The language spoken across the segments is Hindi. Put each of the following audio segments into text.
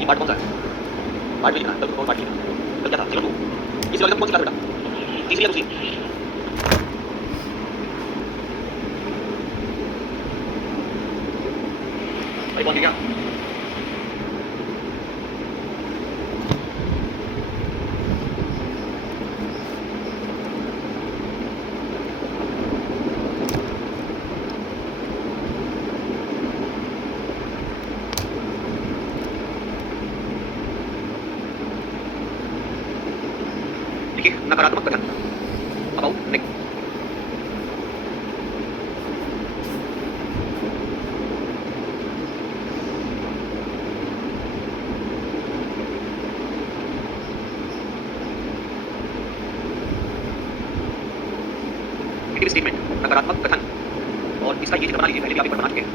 ये पार्ट कौन सा है? पार्ट भी लिखना है, कल पार्ट लिखना है। कल क्या था? चलो टू। इस वाले कौन सी क्लास बेटा? तीसरी या दूसरी? भाई कौन गिर गया? देखिए नकारात्मक कथन अबाउट नेक। नेगेटिव स्टेटमेंट, नकारात्मक कथन, और इसका ये चित्र बना लीजिए, पहले भी आप एक बार बना चुके हैं।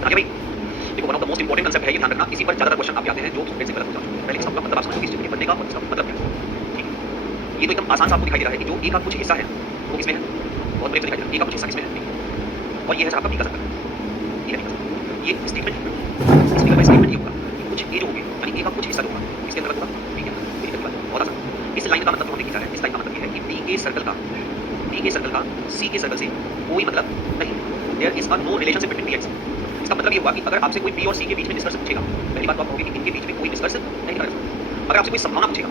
आगे भाई देखो, one of the most important concept है, ये ध्यान रखना, इसी पर ज्यादातर क्वेश्चन आपके आते हैं जो स्टूडेंट से गलत हो जाते हैं। पहले इसका मतलब आप समझो कि इस चित्र के बनने का और इसका मतलब क्या है। ठीक है, ये तो एकदम आसान सा आपको दिखाई दे रहा है कि जो ए का कुछ हिस्सा है वो किसमें है, बहुत बड़े से दिखाई दे रहा है, ए का कुछ हिस्सा किसमें है, और ये है सर आपका बी का सर्कल, ठीक है। ये स्टेटमेंट इस फिगर में स्टेटमेंट ये होगा कि कुछ ए जो होगी, यानी ए का कुछ हिस्सा जो होगा इसके अंतर्गत होगा, ठीक है। मेरी पहली बात बहुत आसान, इस लाइन का मतलब जो हमने खींचा है, इस लाइन का मतलब ये है कि बी के सर्कल का सी के सर्कल से कोई मतलब नहीं, there is a no relationship between B and C. इसका मतलब ये हुआ कि अगर आपसे कोई बी और सी के बीच में निष्कर्ष पूछेगा, पहली बात तो आप कहोगे कि इनके बीच में कोई निष्कर्ष नहीं निकाला जा सकता। अगर आपसे कोई संभावना पूछेगा,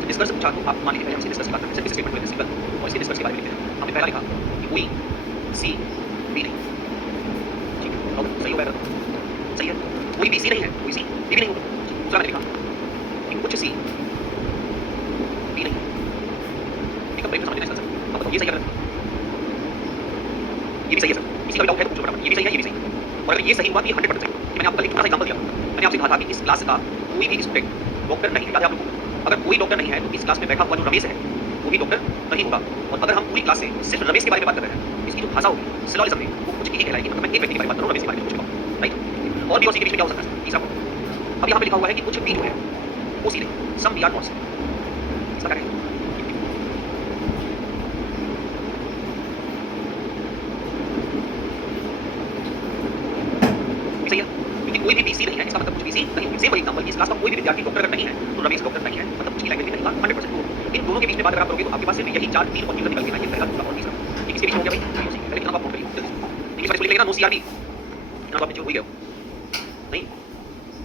तो निष्कर्ष पूछा तो आप मान लीजिए पहले हम निष्कर्ष की बात करते हैं, इस स्टेटमेंट में सिंपल और इसके निष्कर्ष के बारे में लिखते हैं। हमने पहला लिखा कि कोई सी बी नहीं, ठीक है, और सही होगा, सही है, कोई बी सी नहीं है, कोई सी बी नहीं होगा। दूसरा मैंने लिखा कि कुछ सी बी नहीं, ठीक है, ब्रेक समझ लेना सर। अब बताओ ये सही है गलत? ये भी सही है सर, किसी का भी डाउट है तो पूछो फटाफट, ये भी सही है, ये भी सही है। और अगर ये सही हुआ तो ये 100% सही होगा। कि मैंने आपको कल एक छोटा सा एग्जांपल दिया, मैंने आपसे कहा था कि इस क्लास का कोई भी स्टूडेंट डॉक्टर नहीं, याद है आप लोगों को? अगर कोई डॉक्टर नहीं है तो इस क्लास में बैठा हुआ जो रमेश है वो भी डॉक्टर नहीं होगा। और अगर हम पूरी क्लास से सिर्फ रमेश के बारे में बात कर रहे हैं, इसकी जो भाषा होगी सिलोजिज्म में, वो कुछ ही कहलाएगी। मतलब मैं एक व्यक्ति के बारे में बात कर रहा हूं, रमेश के बारे में कुछ कहूं, राइट? और बी और सी के बीच में क्या हो सकता है? तीसरा पॉइंट अब यहां पे लिखा हुआ है कि कुछ बी जो है वो सी नहीं, सम बी आर नॉट सी। इसका क्या है? सही है, क्योंकि कोई भी बीसी नहीं है, इसका मतलब कुछ बीसी नहीं होगी। सेम एग्जांपल, इस क्लास का कोई भी विद्यार्थी डॉक्टर अगर नहीं है तो रमेश डॉक्टर नहीं है, मतलब कुछ की लैंग्वेज में नहीं होगा, 100% होगा। इन दोनों के बीच में बात अगर आप करोगे तो आपके पास सिर्फ यही चार तीन कंफ्यूजन निकल के आएंगे, पहला दूसरा और तीसरा। ठीक, इसके बीच में हो गया भाई, पहले कितना आप नोट करिए जल्दी से। इंग्लिश में इसको लिख लेना नो सीआरबी, इतना तो आप मैच्योर हो गए हो। नहीं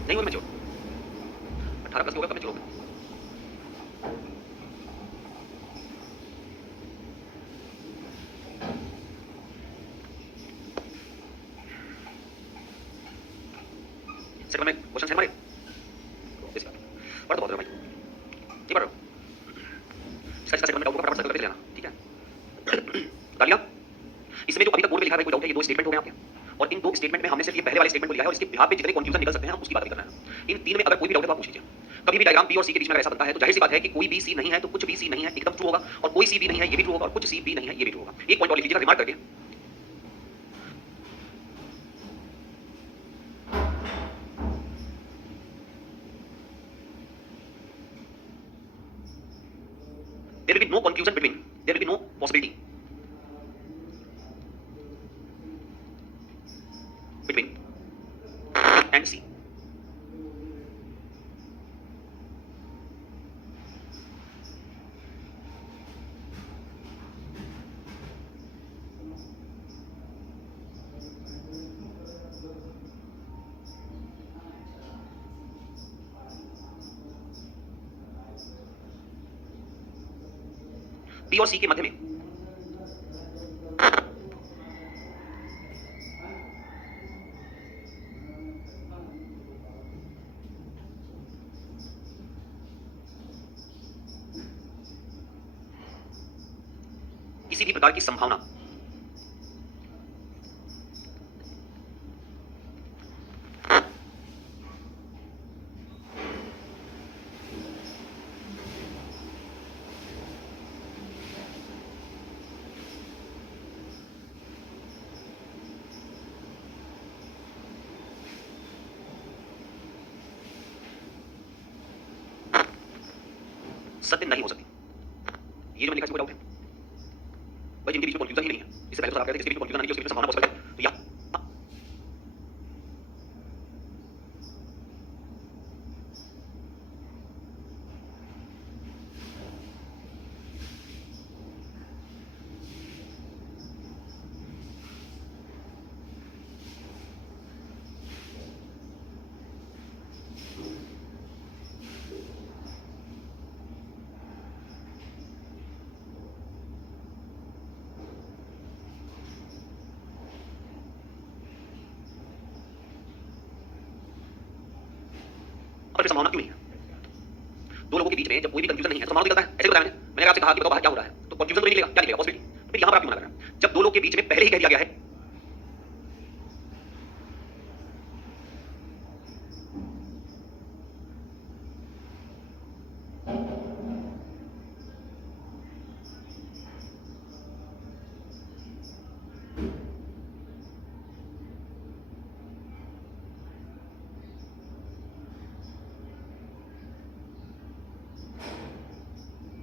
नहीं हो मैच्योर, 18 प्लस होगा कब मैच्योर होगा? सेकंड में क्वेश्चन है हमारे, पढ़ दो भाई, ये पढ़ो इसका सेकंड में डाउट होगा, फटाफट सर्कल करके लेना, ठीक है? कर लिया? इसमें जो अभी तक बोर्ड पे लिखा है कोई डाउट है? ये दो स्टेटमेंट हो गए आपके, और इन दो स्टेटमेंट में हमने सिर्फ ये पहले वाले स्टेटमेंट को लिखा है, और इसके बिहाफ पे जितने कंफ्यूजन निकल सकते हैं हम उसकी बात भी करना है। इन तीन में अगर कोई भी डाउट है तो आप पूछ लीजिए। कभी भी डायग्राम बी और सी के बीच में अगर ऐसा बनता है तो जाहिर सी बात है कि कोई बी सी नहीं है तो कुछ बी सी नहीं है, एकदम ट्रू होगा, और कोई सी बी नहीं है ये भी ट्रू होगा, और कुछ सी बी नहीं है ये भी ट्रू होगा। एक पॉइंट और लिख लीजिएगा रिमार्क करके, there will be no confusion between, there will be no possibility between and C. B और सी के मध्य में किसी भी प्रकार की संभावना फिर संभावना क्यों नहीं है? दो लोगों के बीच में जब कोई भी कंफ्यूजन नहीं है तो संभावना निकलता है। ऐसे बताया मैंने आपसे कहा कि बताओ बाहर क्या हो रहा है, तो कंफ्यूजन तो नहीं निकलेगा, क्या निकलेगा? पॉसिबिलिटी। फिर यहां पर आप क्यों मना कर रहे हैं? जब दो लोगों के बीच में पहले ही कह दिया गया है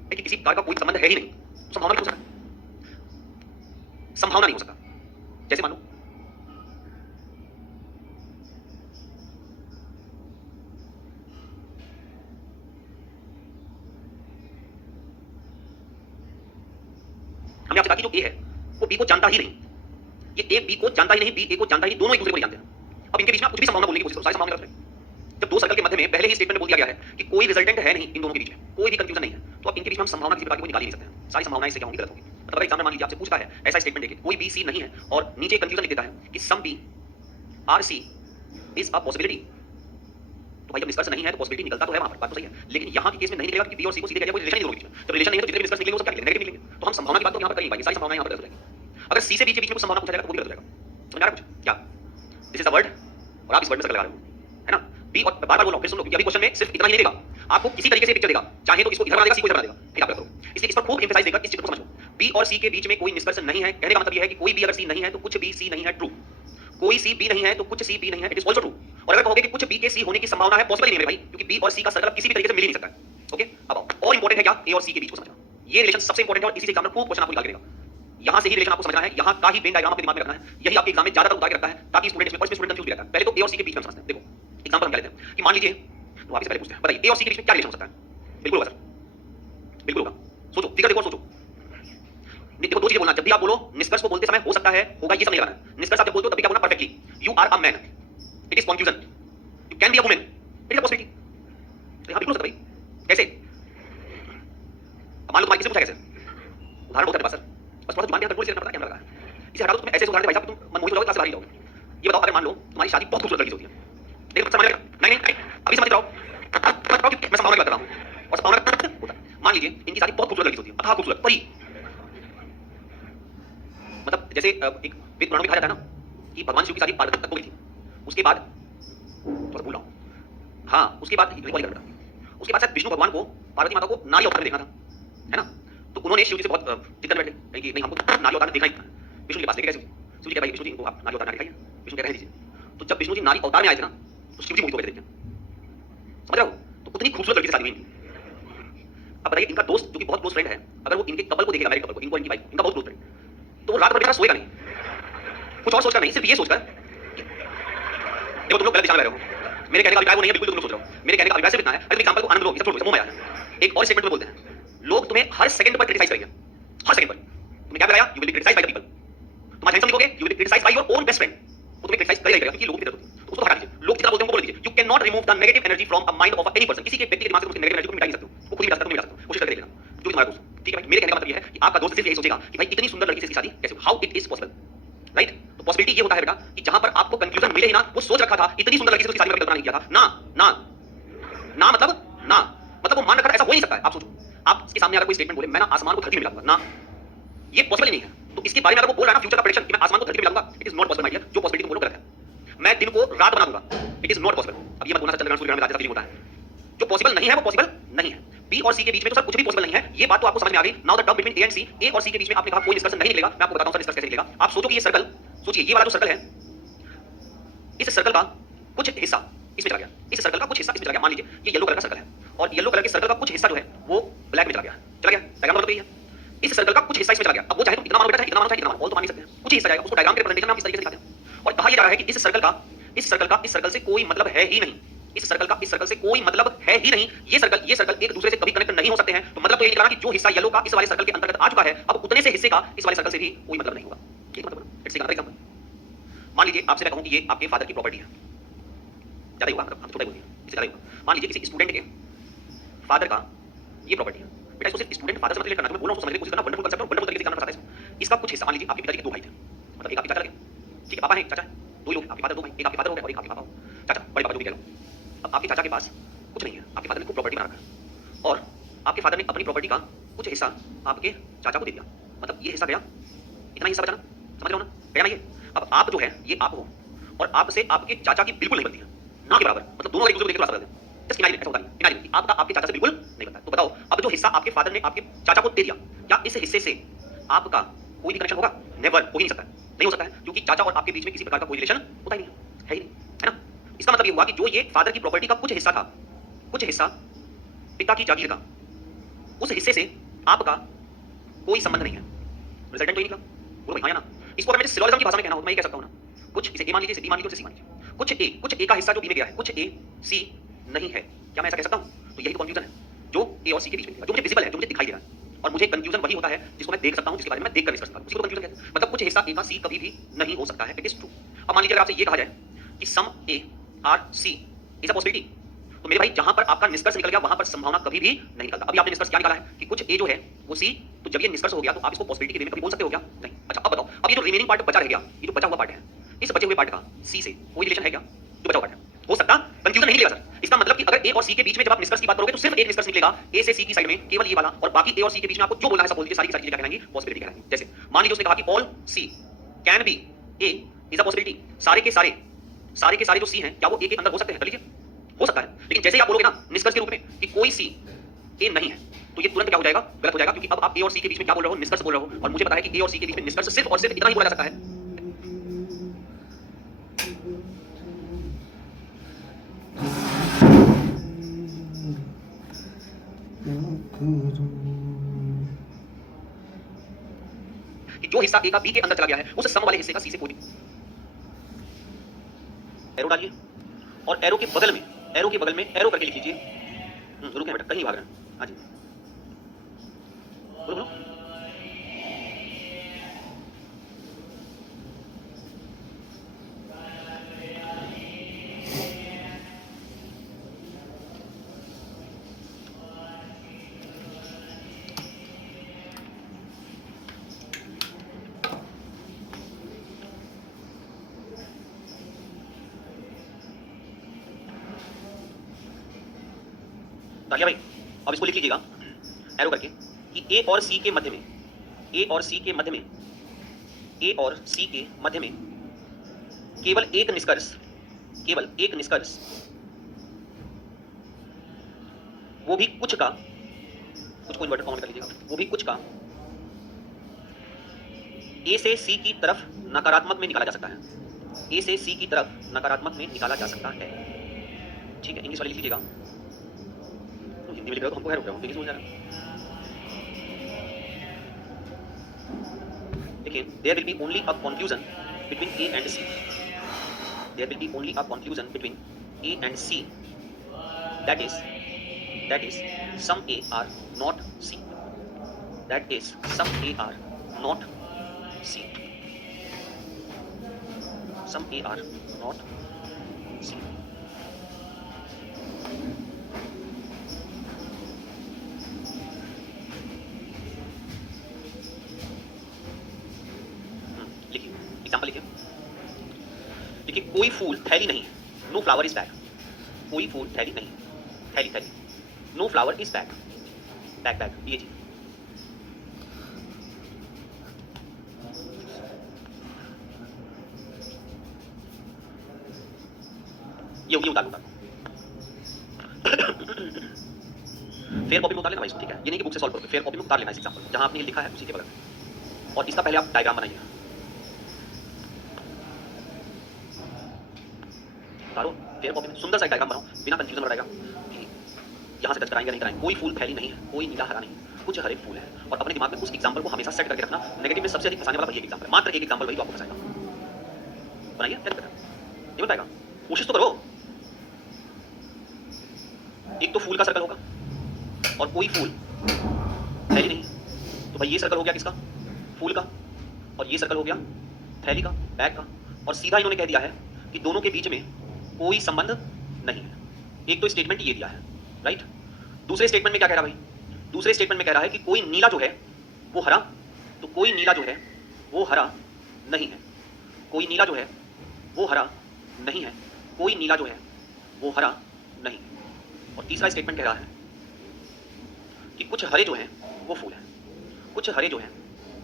कि किसी प्रकार का कोई संबंध है ही नहीं, तो संभावना नहीं हो सकता, संभावना नहीं हो सकता। जैसे मान लो हमने आपसे कहा कि जो ए है वो बी को जानता ही नहीं, ये ए बी को जानता ही नहीं, बी ए को जानता ही नहीं, दोनों एक दूसरे को नहीं जानते हैं। अब इनके बीच में आप कुछ भी संभावना बोलने की कोशिश करो, सारी संभावना गलत है। जब दो सर्कल के मध्य में पहले ही स्टेटमेंट बोल दिया गया है कि कोई रिजल्टेंट है नहीं इन दोनों के बीच में, कोई भी कंफ्यूजन नहीं है, तो अब इनके बीच में हम संभावना किसी प्रकार की कोई निकाल ही नहीं सकते हैं। सारी संभावनाएं इससे क्या होंगी? गलत होंगी। मतलब अगर एग्जाम में मान लीजिए आपसे पूछता है ऐसा स्टेटमेंट देके कोई बी सी नहीं है और नीचे कंफ्यूजन लिख देता है कि some B are C is a possibility, तो भाई जब निष्कर्ष नहीं है तो पॉसिबिलिटी निकलता तो है वहां पर, बात तो सही है, लेकिन यहां के केस में नहीं निकलेगा कि बी और सी को सीधे कह दिया, कोई रिलेशन नहीं दोनों के बीच में। जब रिलेशन नहीं है तो जितने भी निष्कर्ष निकलेंगे वो सब क्या निकलेंगे? नेगेटिव निकलेंगे। तो हम संभावना की बात तो यहां पर कर नहीं पाएंगे, सारी संभावनाएं यहां पर गलत हो जाएंगी। अगर सी से बी के बीच में कुछ संभावना पूछा जाएगा तो वो भी गलत हो जाएगा। समझ आ रहा है कुछ? क्या दिस इज अ वर्ड और आप इस वर्ड में सर्कल लगा रहे हो, है ना? बी और बार बार बोल रहा हूं, फिर सुन लो, क्योंकि अभी क्वेश्चन में सिर्फ इतना ही नहीं देगा, आपको किसी तरीके से पिक्चर देगा, चाहे तो इसको इधर बना देगा, सी को इधर बना देगा, फिर आप क्या करो? इसलिए इस पर खूब एम्फसाइज देकर इस चीज को समझो। बी और सी के बीच में कोई निष्कर्ष नहीं है, कहने का मतलब यह है कि कोई बी अगर सी नहीं है तो कुछ बी सी नहीं है, ट्रू। कोई सी बी नहीं है तो कुछ सी बी नहीं है, इट इज आल्सो ट्रू। और अगर कहोगे कि कुछ बी के सी होने की संभावना है, पॉसिबल ही नहीं है भाई, क्योंकि बी और सी का सर्कल किसी भी तरीके से मिल ही नहीं सकता। ओके, अब आओ, और इंपॉर्टेंट है क्या? ए और सी के बीच को समझना। ये रिलेशन सबसे इंपॉर्टेंट है और इसी से एग्जाम में खूब क्वेश्चन आपको निकाल के देगा। यहां से ही रिलेशन आपको समझना है, यहां का ही वेन डायग्राम आपके दिमाग में रखना है, यही आपके एग्जाम में ज्यादातर उतार के रखता है, ताकि स्टूडेंट इसमें स्टूडेंट कंफ्यूज रहता है। पहले तो ए और सी के बीच में समझते हैं। देखो एग्जांपल हम क्या लेते हैं कि मान लीजिए, तो आपसे पहले पूछते हैं, बताइए ए और सी के बीच में क्या रिलेशन हो सकता है? बिल्कुल होगा सर, बिल्कुल होगा। सोचो, फिगर देखो और सोचो। देखो दो चीजें बोलना, जब भी आप बोलो निष्कर्ष को बोलते समय हो सकता है, होगा, ये सब नहीं लगाना है। निष्कर्ष आप जब बोलते हो तब भी क्या बोलना? Perfectly. You are a man, it is confusion, you can be a woman, it is a possibility. तो यहां बिल्कुल हो सकता है भाई। कैसे? अब मान लो तुम्हारे किसी पूछा कैसे, उदाहरण बहुत है सर, बस थोड़ा जुबान पे कंट्रोल से रखना पड़ता है, कैमरा लगा है, इसे हटा दो, तुम्हें ऐसे उदाहरण दे भाई साहब, तुम मनमोहित हो जाओगे, क्लास से बाहर ही जाओगे। ये बताओ, अगर मान लो तुम्हारी शादी बहुत खूबसूरत लड़की से होती है, देखो समझ लेगा? नहीं नहीं, अभी समझ जाओ, मैं संभावना की बात कर रहा हूं और संभावना होता है। मान लीजिए इनकी शादी बहुत खूबसूरत लड़की से होती है, अथाह खूबसूरत परी, मतलब जैसे एक वेद पुराण में कहा जाता है ना कि भगवान शिव की शादी पार्वती तक हो गई थी, उसके बाद थोड़ा भूल रहा हूं, हाँ उसके बाद उसके बाद शायद विष्णु भगवान को पार्वती माता को नारी अवतार में देखना था, है ना? तो उन्होंने शिव जी से बहुत जिद कर बैठे कि नहीं, हमको नारी अवतार में देखना ही था। विष्णु के पास लेके गए शिव जी, भाई विष्णु जी इनको आप नारी अवतार में दिखाइए। विष्णु कह रहे दीजिए। तो जब विष्णु जी नारी अवतार में आए थे ना, तो शिव जी मोहित हो गए थे, समझ रहे हो? तो उतनी खूबसूरत लड़की से शादी हुई इनकी। अब बताइए इनका दोस्त जो कि बहुत क्लोज फ्रेंड है, अगर वो इनके कपल को देखेगा, मैरिड कपल को, इनको इनकी वाइफ, इनका बहुत क्लोज फ्रेंड, तो वो रात भर बेचारा सोएगा नहीं, कुछ और सोचकर नहीं, सिर्फ ये सोचकर, देखो तुम लोग गलत दिशा में रह रहे हो, मेरे कहने का अभिप्राय वो नहीं है, बिल्कुल तुम लोग सोच रहे हो। मेरे कहने का अभिप्राय सिर्फ इतना है, अगर एग्जांपल को आनंद लो, ये सब छोड़ दो, मुंह में आ जाए। एक और स्टेटमेंट में बोलते हैं, लोग तुम्हें हर सेकंड पर क्रिटिसाइज करेंगे, हर सेकंड पर। तुम्हें क्या लगाया? You will be criticised by the people. तुम हैंडसम लिखोगे, you will be criticised by your own best friend, वो तुम्हें क्रिटिसाइज करेगा क्योंकि लोगों की तरफ होती है। तो उसको हटा दीजिए, लोग जितना बोलते हैं उनको बोल दीजिए। You can not remove the negative energy from a mind of any person, किसी के व्यक्ति के दिमाग से उसकी नेगेटिव एनर्जी को मिटा नहीं सकते हो, वो खुद ही मिटा सकता है, तुम मिटा सकते हो, कोशिश करके देख लेना, जो भी तुम्हारा दोस्त। ठीक है भाई, मेरे कहने का मतलब ये है कि आपका दोस्त सिर्फ यही सोचेगा कि भाई इतनी सुंदर लड़की से इसकी शादी कैसे, how it is possible, right? तो पॉसिबिलिटी ये होता है बेटा कि जहां पर आपको कंक्लूजन मिले ही ना, वो सोच रखा था इतनी सुंदर लड़की से उसकी शादी का कल्पना नहीं किया था ना, ना ना मतलब ना, मतलब वो मान रखा था, ऐसा हो ही नहीं सकता है। आप सोचो, आप इसके सामने अगर कोई स्टेटमेंट बोले मैं ना आसमान को धरती में मिला दूंगा ना, ये पॉसिबल नहीं है। तो इसके बारे में अगर वो बोल रहा है ना फ्यूचर का प्रेडिक्शन कि मैं आसमान को धरती में मिलाऊंगा, it is not possible my dear. जो पॉसिबिलिटी तुम बोलो गलत है। मैं दिन को रात बना दूंगा, इट इज नॉट पॉसिबल। अब ये मत बोलना चंद्रग्रहण सूर्यग्रहण में फीलिंग होता है, जो पॉसिबल नहीं है वो पॉसिबल नहीं है। बी और सी के बीच में तो सर कुछ भी पॉसिबल नहीं है, ये बात तो आपको समझ में आ गई। Now the term between A and C, A और सी के बीच में आपने कहा कोई निष्कर्ष नहीं निकलेगा, मैं आपको बताता हूं सर निष्कर्ष कैसे निकलेगा। आप सोचो कि ये सर्कल, सोचिए ये वाला जो सर्कल है, इस सर्कल का कुछ हिस्सा इसमें चला गया, इस सर्कल का कुछ हिस्सा इसमें चला गया। मान लीजिए ये येलो कलर का सर्कल है और येलो कलर के सर्कल का कुछ हिस्सा जो है वो ब्लैक में चला गया, डायग्राम मतलब यही है। इस सर्कल का कुछ हिस्सा इसमें चला गया। अब वो चाहे तो इतना मानो बेटा, चाहे इतना मानो, चाहे इतना मानो, ऑल तो मान नहीं सकते हैं, कुछ हिस्सा जाएगा। उसको डायग्राम के प्रेजेंटेशन में हम इस तरीके से दिखाते हैं और कहा यह जा रहा है कि इस सर्कल से कोई मतलब है ही नहीं, इस सर्कल से कोई मतलब है ही नहीं। ये सर्कल एक दूसरे से कभी कनेक्ट नहीं हो सकते हैं। तो मतलब तो ये निकला कि जो हिस्सा येलो का इस वाले सर्कल के अंतर्गत आ चुका है, अब उतने से हिस्से का इस वाले सर्कल से भी कोई मतलब नहीं होगा। ये मतलब लेट्स टेक अनदर एग्जांपल। मान लीजिए आपसे मैं कहूं कि ये आपके फादर की प्रॉपर्टी है, ज्यादा ही होगा, मतलब हम छोटा ही बोल दिया, इससे ज्यादा ही होगा। मान लीजिए किसी स्टूडेंट के फादर का ये प्रॉपर्टी है। बेटा इसको सिर्फ स्टूडेंट फादर से मत रिलेट करना, मैं बोल रहा हूं समझने की कोशिश करना, वंडरफुल कांसेप्ट और वंडरफुल तरीके से जानना चाहता है। इसका कुछ हिस्सा, मान लीजिए आपके पिताजी के दो भाई थे, मतलब एक आपके चाचा लगे, ठीक है, पापा है, चाचा है, दो ही लोग, आपके फादर दो भाई, एक आपके फादर हो गया और एक आपके पापा हो, चाचा बड़े पापा जो भी कह लो। अब आपके चाचा के पास कुछ नहीं है, आपके फादर ने खूब प्रॉपर्टी बना रखा है और आपके फादर ने अपनी प्रॉपर्टी का कुछ हिस्सा आपके चाचा को दे दिया, मतलब ये हिस्सा गया, इतना ही हिस्सा बचा ना, समझ रहे हो ना, गया ना ये। अब आप जो है ये आप हो और आपसे आपके चाचा की बिल्कुल नहीं बनती है, ना के बराबर, मतलब दोनों एक दूसरे को देख के क्लास करते हैं, जस्ट इमेजिन, ऐसा होता है इमेजिन कि आपका आपके चाचा से बिल्कुल नहीं बनता है। तो बताओ अब जो हिस्सा आपके फादर ने आपके चाचा को दे दिया, क्या इस हिस्से से आपका कोई भी कनेक्शन होगा? नेवर, हो ही नहीं सकता है, नहीं हो सकता है, क्योंकि चाचा और आपके बीच में किसी प्रकार का कोई रिलेशन होता ही नहीं है ही नहीं, है ना। इसका मतलब ये हुआ कि जो ये फादर की प्रॉपर्टी का कुछ हिस्सा था, कुछ हिस्सा पिता की जागीर का, उस हिस्से से आपका कोई संबंध नहीं है। रिजल्टेंट तो ही निकला, बोलो भाई हाँ या ना। इसको अगर मैं सिलोजिज्म की भाषा में कहना हो तो मैं ये कह सकता हूं ना, कुछ इसे ए मान लीजिए, इसे बी मान लीजिए, इसे सी मान लीजिए, कुछ ए का हिस्सा जो बी में गया है, कुछ ए सी नहीं है, क्या मैं ऐसा कह सकता हूं? तो यही तो कंफ्यूजन है जो ए और सी के बीच में, जो मुझे विजिबल है, जो मुझे दिखाई दे रहा है, और मुझे कंफ्यूजन वही होता है जिसको मैं देख सकता हूं, जिसके बारे में मैं देखकर निष्कर्ष करता हूं, उसी को कंफ्यूजन कहते हैं। मतलब कुछ हिस्सा ए का सी कभी भी नहीं हो सकता है, इट इज ट्रू। अब मान लीजिए अगर आपसे ये कहा जाए कि some A are C is a possibility, तो मेरे भाई जहां पर आपका निष्कर्ष निकल गया वहां पर संभावना कभी भी नहीं निकलता। अभी आपने निष्कर्ष क्या निकाला है कि कुछ ए जो है वो सी, तो जब ये निष्कर्ष हो गया तो आप इसको पॉसिबिलिटी के वे में कभी बोल सकते हो क्या? नहीं। अच्छा अब बताओ, अब ये जो रिमेनिंग पार्ट बचा रह गया, ये जो बचा हुआ पार्ट है, इस बचे हुए पार्ट का सी से कोई रिलेशन है क्या? जो बचा हुआ पार्ट है हो सकता, कंफ्यूजन नहीं लेगा सर। इसका मतलब कि अगर ए और सी के बीच में जब आप निष्कर्ष की बात करोगे तो सिर्फ एक निष्कर्ष निकलेगा ए से सी की साइड में, केवल ये वाला, और बाकी ए और सी के बीच में आपको जो बोलना है सब बोल दीजिए, सारी की सारी चीजें क्या कहलाएंगी? पॉसिबिलिटी कहलाएंगी। जैसे मान लीजिए उसने कहा कि all C can be A is a possibility, सारे के सारे जो सी हैं क्या वो ए के अंदर हो सकते हैं? कर लीजिए, हो सकता है। लेकिन जैसे ही आप बोलोगे ना निष्कर्ष के रूप में कि कोई सी ए नहीं है, तो ये तुरंत क्या हो जाएगा? गलत हो जाएगा, क्योंकि अब आप ए और सी के बीच में क्या बोल रहे हो? निष्कर्ष बोल रहे हो, और मुझे पता है कि ए और सी के बीच में निष्कर्ष सिर्फ और सिर्फ इतना ही बोला जा सकता है। कि जो हिस्सा ए का बी के अंदर चला गया है उस सम वाले हिस्से का सी से कोई, एरो डालिए और एरो के बगल में एरो करके लिख लीजिए। रुके बेटा, कहीं भाग रहे हैं? हाँ जी, बोलो बोलो। तालिया भाई, अब इसको लिख लीजिएगा एरो करके कि ए और सी के मध्य में, ए और सी के मध्य में, ए और सी के मध्य में केवल एक निष्कर्ष, केवल एक निष्कर्ष, वो भी कुछ का, कुछ को इन्वर्टेड कॉमा में कर लीजिएगा, वो भी कुछ का ए से सी की तरफ नकारात्मक में निकाला जा सकता है, ए से सी की तरफ नकारात्मक में निकाला जा सकता है। ठीक है, इंग्लिश वाले लिख लीजिएगा, तो हिंदी में लिख रहा हो तो हमको है, रुक रहा हूं, इंग्लिश में जा रहा है। देखिए, there will be only a confusion between A and C, there will be only a confusion between A and C, that is some A are not C, that is some A are not C, some A are not C। लिखिए, एग्जाम्पल लिखिए। देखिए, कोई फूल थैली नहीं, नो फ्लावर इज बैग, कोई फूल थैली नहीं, थैली थैली, no flower is bag, bag bag, ये जी। ये उतार फेयर कॉपी में उतार लेना भाई इसको, ठीक है, ये नहीं कि बुक से सॉल्व करोगे, फेयर कॉपी में उतार लेना इस एग्जांपल जहां आपने लिखा है उसी के बगल में, और इसका पहले आप डायग्राम बनाइए। उतारो फेयर कॉपी में, सुंदर सा डायग्राम बनाओ, बिना कंफ्यूजन में रहेगा कि यहां से टच कराएंगे नहीं कराएंगे। कोई फूल फैली नहीं है, कोई नीला हरा नहीं, कुछ हरे फूल है, और अपने दिमाग में उस एग्जांपल को हमेशा सेट करके रखना। नेगेटिव में सबसे अधिक फंसाने वाला वही एक एग्जांपल है, मात्र एक एग्जांपल वही तो आपको फंसाएगा। बनाइए, क्या दिक्कत है? नहीं बन पाएगा, कोशिश तो करो। एक तो फूल का सर्कल होगा और कोई फूल थैली नहीं, तो भाई ये सर्कल हो गया किसका? फूल का, और ये सर्कल हो गया थैली का, बैग का, और सीधा इन्होंने कह दिया है कि दोनों के बीच में कोई संबंध नहीं है। एक तो स्टेटमेंट ये दिया है, राइट। दूसरे स्टेटमेंट में क्या कह रहा है भाई? दूसरे स्टेटमेंट में कह रहा है कि कोई नीला जो है वो हरा, तो कोई नीला जो है वो हरा नहीं है, कोई नीला जो है वो हरा नहीं है, कोई नीला जो है वो हरा नहीं। और तीसरा स्टेटमेंट कह रहा है कि कुछ हरे जो हैं वो फूल हैं, कुछ हरे जो हैं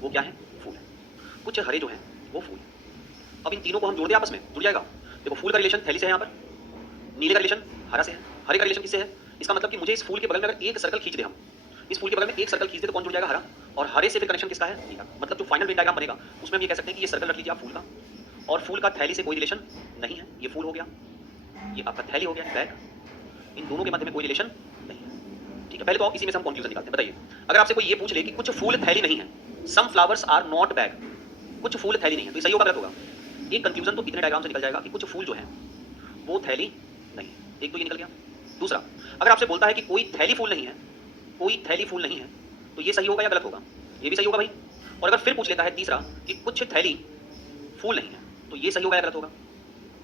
वो क्या हैं, फूल हैं, कुछ हरे जो हैं वो फूल हैं। अब इन तीनों को हम जोड़ दें आपस में, जुड़ जाएगा। देखो फूल का रिलेशन थैली से है, यहाँ पर नीले का रिलेशन हरा से है, हरे का रिलेशन किससे है, इसका मतलब कि मुझे इस फूल के बगल में अगर एक सर्कल खींच दे, हम इस फूल के बगल में एक सर्कल खींच दे तो कौन जुड़ जाएगा, हरा। और हरे से फिर कनेक्शन किसका है, नीला। मतलब जो फाइनल वेन डायग्राम बनेगा उसमें हम ये कह सकते हैं कि ये सर्कल रख लीजिए आप फूल का, और फूल का थैली से कोई रिलेशन नहीं है, ये फूल हो गया, ये आपका थैली हो गया, बैग, इन दोनों के मध्य में कोई रिलेशन नहीं है। ठीक है, पहले तो आप इसी में से हम कंक्लूजन निकालते हैं। बताइए, अगर आपसे कोई ये पूछ ले कि कुछ फूल थैली नहीं है, some flowers are not bag, कुछ फूल थैली नहीं है, तो ये सही होगा गलत होगा। एक कंक्लूजन तो इतने डायग्राम से निकल जाएगा कि कुछ फूल जो है वो थैली नहीं है, एक तो ये निकल गया। दूसरा, अगर आपसे बोलता है कि कोई थैली फूल नहीं है, कोई थैली फूल नहीं है, तो ये सही होगा या गलत होगा, ये भी सही होगा भाई। और अगर फिर पूछ लेता है तीसरा कि कुछ थैली फूल नहीं है, तो ये सही होगा या गलत होगा।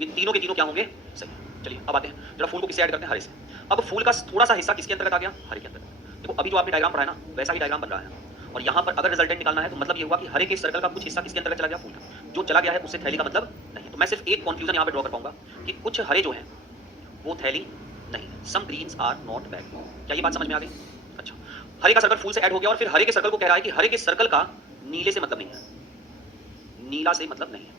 ये तीनों के तीनों क्या होंगे, सही। चलिए अब आते हैं जरा फूल को किससे ऐड करते हैं, हरे से। अब फूल का थोड़ा सा हिस्सा किसके अंतर्गत आ गया, हरे के अंतर्गत। देखो अभी जो आपने डायग्राम पढ़ा है ना, वैसा ही डायग्राम बन रहा है, और यहाँ पर अगर रिजल्टेंट निकालना है तो मतलब ये हुआ कि हरे के सर्कल का कुछ हिस्सा किसके अंतर्गत चला गया, फूल का। जो चला गया है उससे थैली का मतलब नहीं। तो मैं सिर्फ एक कंफ्यूजन यहाँ पे ड्रॉ कर पाऊंगा कि कुछ हरे जो हैं वो थैली नहीं है, some greens are not bag. क्या ये बात समझ में आ गई। अच्छा, हरे का सर्कल फूल से ऐड हो गया, और फिर हरे के सर्कल को कह रहा है कि हरे के सर्कल का नीले से मतलब नहीं है, नीला से मतलब नहीं है।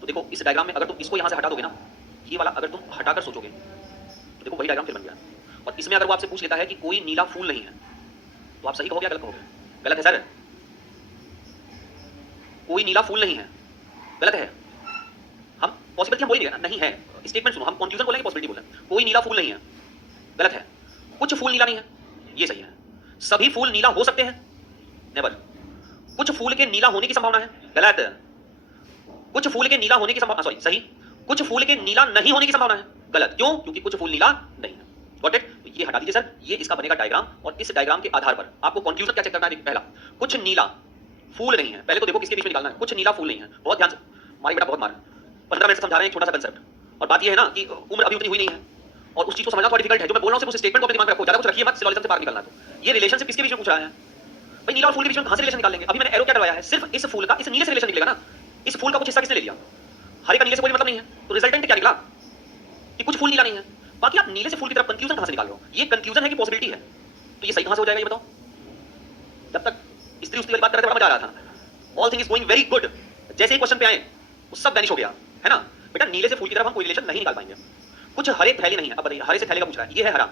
तो देखो इस डायग्राम में अगर तुम इसको यहां से हटा दोगे ना, ये वाला अगर तुम हटाकर सोचोगे तो देखो वही डायग्राम फिर बन गया। और इसमें अगर वो आपसे पूछ लेता है कि कोई नीला फूल नहीं है, तो आप सही कहोगे या गलत कहोगे। गलत है सर, कोई नीला फूल नहीं है, गलत है। हम पॉसिबिलिटी हम बोलेंगे ना, नहीं है, स्टेटमेंट सुनो, हम कंक्लूजन बोलेंगे पॉसिबिलिटी बोलेंगे। कोई नीला फूल नहीं है, गलत है। कुछ फूल नीला नहीं है, ये सही है। सभी फूल नीला हो सकते हैं, नेवर। कुछ फूल के नीला होने की संभावना है, गलत। कुछ फूल के नीला होने की संभावना, सॉरी सही, कुछ फूल के नीला नहीं होने की संभावना है, गलत। क्यों, क्योंकि कुछ फूल नीला नहीं है। Got it. तो ये हटा दीजिए सर, ये इसका बनेगा डायग्राम, और इस डायग्राम के आधार पर आपको कंक्लूजन क्या चेक करना है। पहला, कुछ नीला फूल नहीं है, पहले तो देखो किसके बीच में निकालना है, कुछ नीला फूल नहीं है। बहुत ध्यान से, हमारी बेटा बहुत मार 15 मिनट से समझा रहे हैं एक छोटा सा कंसेप्ट, और बात ये है ना कि उम्र अभी उतनी हुई नहीं है, और उस चीज को समझना थोड़ा डिफिकल्ट है। जो मैं बोल रहा हूं सिर्फ उस स्टेटमेंट को अपने दिमाग में रखो, ज्यादा कुछ रखिए मत, सिलोजिज्म से बाहर निकलना। तो ये रिलेशनशिप किसके बीच में पूछ रहा है भाई, नीला और फूल के बीच में कहां से रिलेशन निकाल लेंगे। अभी मैंने एरो क्या डलवाया है, सिर्फ इस फूल का इस नीले से रिलेशन निकलेगा ना। इस फूल का कुछ हिस्सा किसने ले लिया, हरे का नीले से कोई मतलब नहीं है, तो रिजल्टेंट क्या निकला कि कुछ फूल नीला नहीं है। बाकी आप नीले से फूल की तरफ कंक्लूजन कहां से निकाल रहे हो, ये कंक्लूजन है कि पॉसिबिलिटी है, तो ये सही कहां से हो जाएगा ये बताओ। जब तक स्त्री उसकी वाली बात करते बड़ा मजा आ रहा था, all thing is going very good, जैसे ही क्वेश्चन पे आए वो सब वैनिश हो गया है ना। बेटा नीले से फूल की तरफ हम कोई रिलेशन नहीं निकाल पाएंगे। कुछ हरे थैले नहीं है, अब बताइए हरे से थैले का पूछ रहा है, ये है हरा,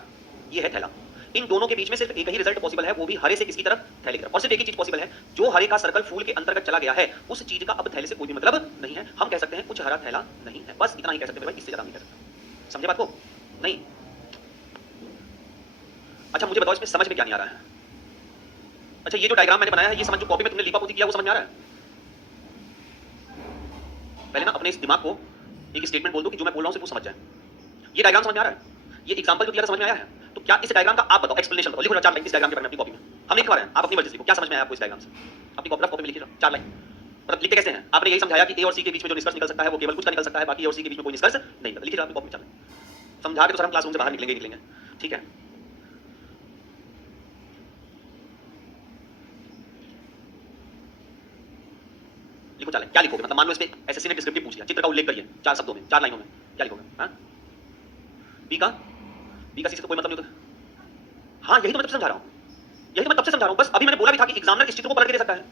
ये है थैला। इन दोनों के बीच में सिर्फ एक ही रिजल्ट पॉसिबल है, वो भी हरे से किसकी तरफ, थैले की तरफ। और सिर्फ एक ही चीज पॉसिबल है, जो हरे का सर्कल फूल के अंतर्गत चला गया है उस चीज का अब थैले से कोई भी मतलब नहीं है। हम कह सकते हैं कुछ हरा थैला नहीं है, बस इतना ही कह सकते हैं भाई, इससे ज्यादा नहीं कह सकते। समझे बात को, नहीं। अच्छा मुझे बताओ इसमें समझ में क्या नहीं आ रहा है। अच्छा ये जो डायग्राम मैंने बनाया है, ये समझ, जो कॉपी में तुमने लिपापोती किया वो समझ में आ रहा है। पहले ना अपने इस दिमाग को एक स्टेटमेंट बोल दो कि जो मैं बोल रहा हूं सिर्फ वो समझ जाए। ये डायग्राम समझ में आ रहा है, ये एग्जांपल जो दिया था समझ में आया है। तो क्या इस डायग्राम का आप बताओ, एक्सप्लेनेशन बताओ, लिखो 4 लाइन इस डायग्राम के बारे में अपनी कॉपी में। हम लिख पा रहे हैं, आप अपनी मर्जी से लिखो, क्या समझ में आया आपको इस डायग्राम से। अपनी कॉपी में लिखिए 4 लाइन। मतलब लिखते कैसे हैं, आपने यही समझाया कि ए और सी के बीच में जो निष्कर्ष निकल सकता है वो केवल कुछ का निकल सकता है, बाकी ए और सी के बीच में कोई निष्कर्ष नहीं निकलता। लिखिए अपनी कॉपी में 4 लाइन। समझा के तो सर हम क्लासरूम से बाहर निकलेंगे, ठीक है। लिखो 4 लाइन, क्या लिखोगे, मतलब मान लो इस पे एसएससी ने डिस्क्रिप्टिव पूछ लिया, चित्र का उल्लेख करिए 4 शब्दों में, 4 लाइनों में, क्या लिखोगे। हां बी का सी से तो कोई मतलब नहीं होता। हाँ यही तो मैं तब से समझा रहा हूं, यही तो मैं तब से समझा रहा हूं। बस अभी मैंने बोला भी था कि एग्जामिनर इस चित्र को पलट के दे सकता है।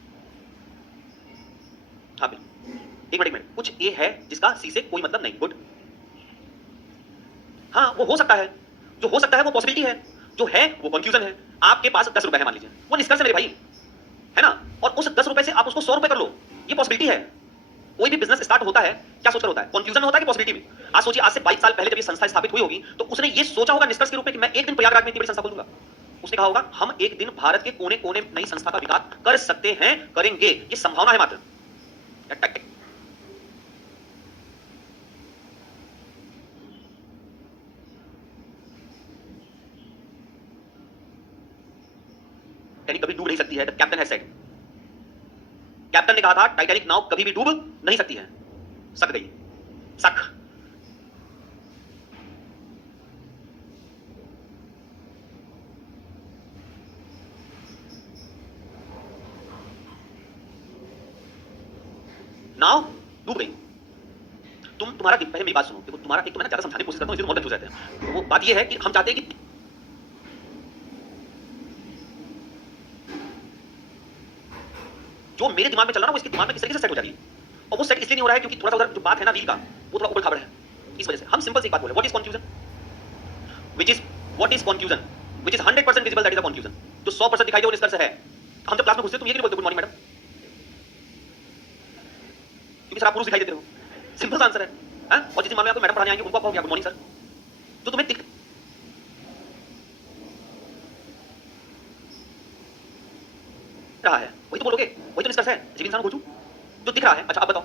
हाँ बिल्कुल, एक मिनट, कुछ ए है जिसका सी से कोई मतलब नहीं, गुड। हाँ वो हो सकता है, जो हो सकता है वो पॉसिबिलिटी है, जो है वो कंफ्यूजन है। आपके पास 10 रुपए है मान लीजिए, वो निष्कर्ष है मेरे भाई, है ना। और उस 10 रुपए से आप उसको 100 रुपए कर लो, ये पॉसिबिलिटी है। कोई भी बिजनेस स्टार्ट होता है क्या सोचकर होता है, कंफ्यूजन में होता है कि पॉसिबिलिटी में। आज सोचिए, आज से 22 साल पहले जब ये संस्था स्थापित हुई होगी तो उसने ये सोचा होगा निष्कर्ष के रूप में कि मैं एक दिन प्रयागराज में इतनी बड़ी संस्था खोल दूंगा। उसने कहा होगा हम एक दिन भारत के कोने कोने में नई संस्था का विकास कर सकते हैं, करेंगे, ये संभावना है मात्र। टाइटैनिक कभी डूब नहीं सकती है, the captain has said. Captain ने कहा था टाइटैनिक नाव कभी भी डूब नहीं सकती है, सक गई, सक। नाव डूब गई। तुम्हारा पहले मेरी बात सुनो, देखो तुम्हारा एक तो मैं ना ज्यादा समझाने की कोशिश करता हूँ इसलिए बहुत कंफ्यूज रहते हैं। वो बात ये है कि हम चाहते हैं कि जो मेरे दिमाग में चल रहा है वो इसके दिमाग में किस तरीके से सेट हो जा रही है, और वो सेट इसलिए नहीं हो रहा है क्योंकि थोड़ा सा उधर जो बात है ना रील का वो थोड़ा ऊबड़ खाबड़ है। इस वजह से हम सिंपल सी एक बात बोले, what is confusion, what is confusion which is 100% visible, that is the confusion. जो 100% दिखाई दे वो निष्कर्ष है। हम जब क्लास में घुसते तुम ये क्यों बोलते गुड मॉर्निंग मैडम, क्योंकि सर आप पुरुष दिखाई देते हो, सिंपल सा आंसर है। और जिस दिन मान लो आपको मैडम पढ़ाने आएंगे उनको आप कहोगे गुड मॉर्निंग सर, जो तुम्हें दिख रहा है वही तो बोलोगे, वही तो निष्कर्ष है। जीव इंसान खोजू जो दिख रहा है। अच्छा अब बताओ,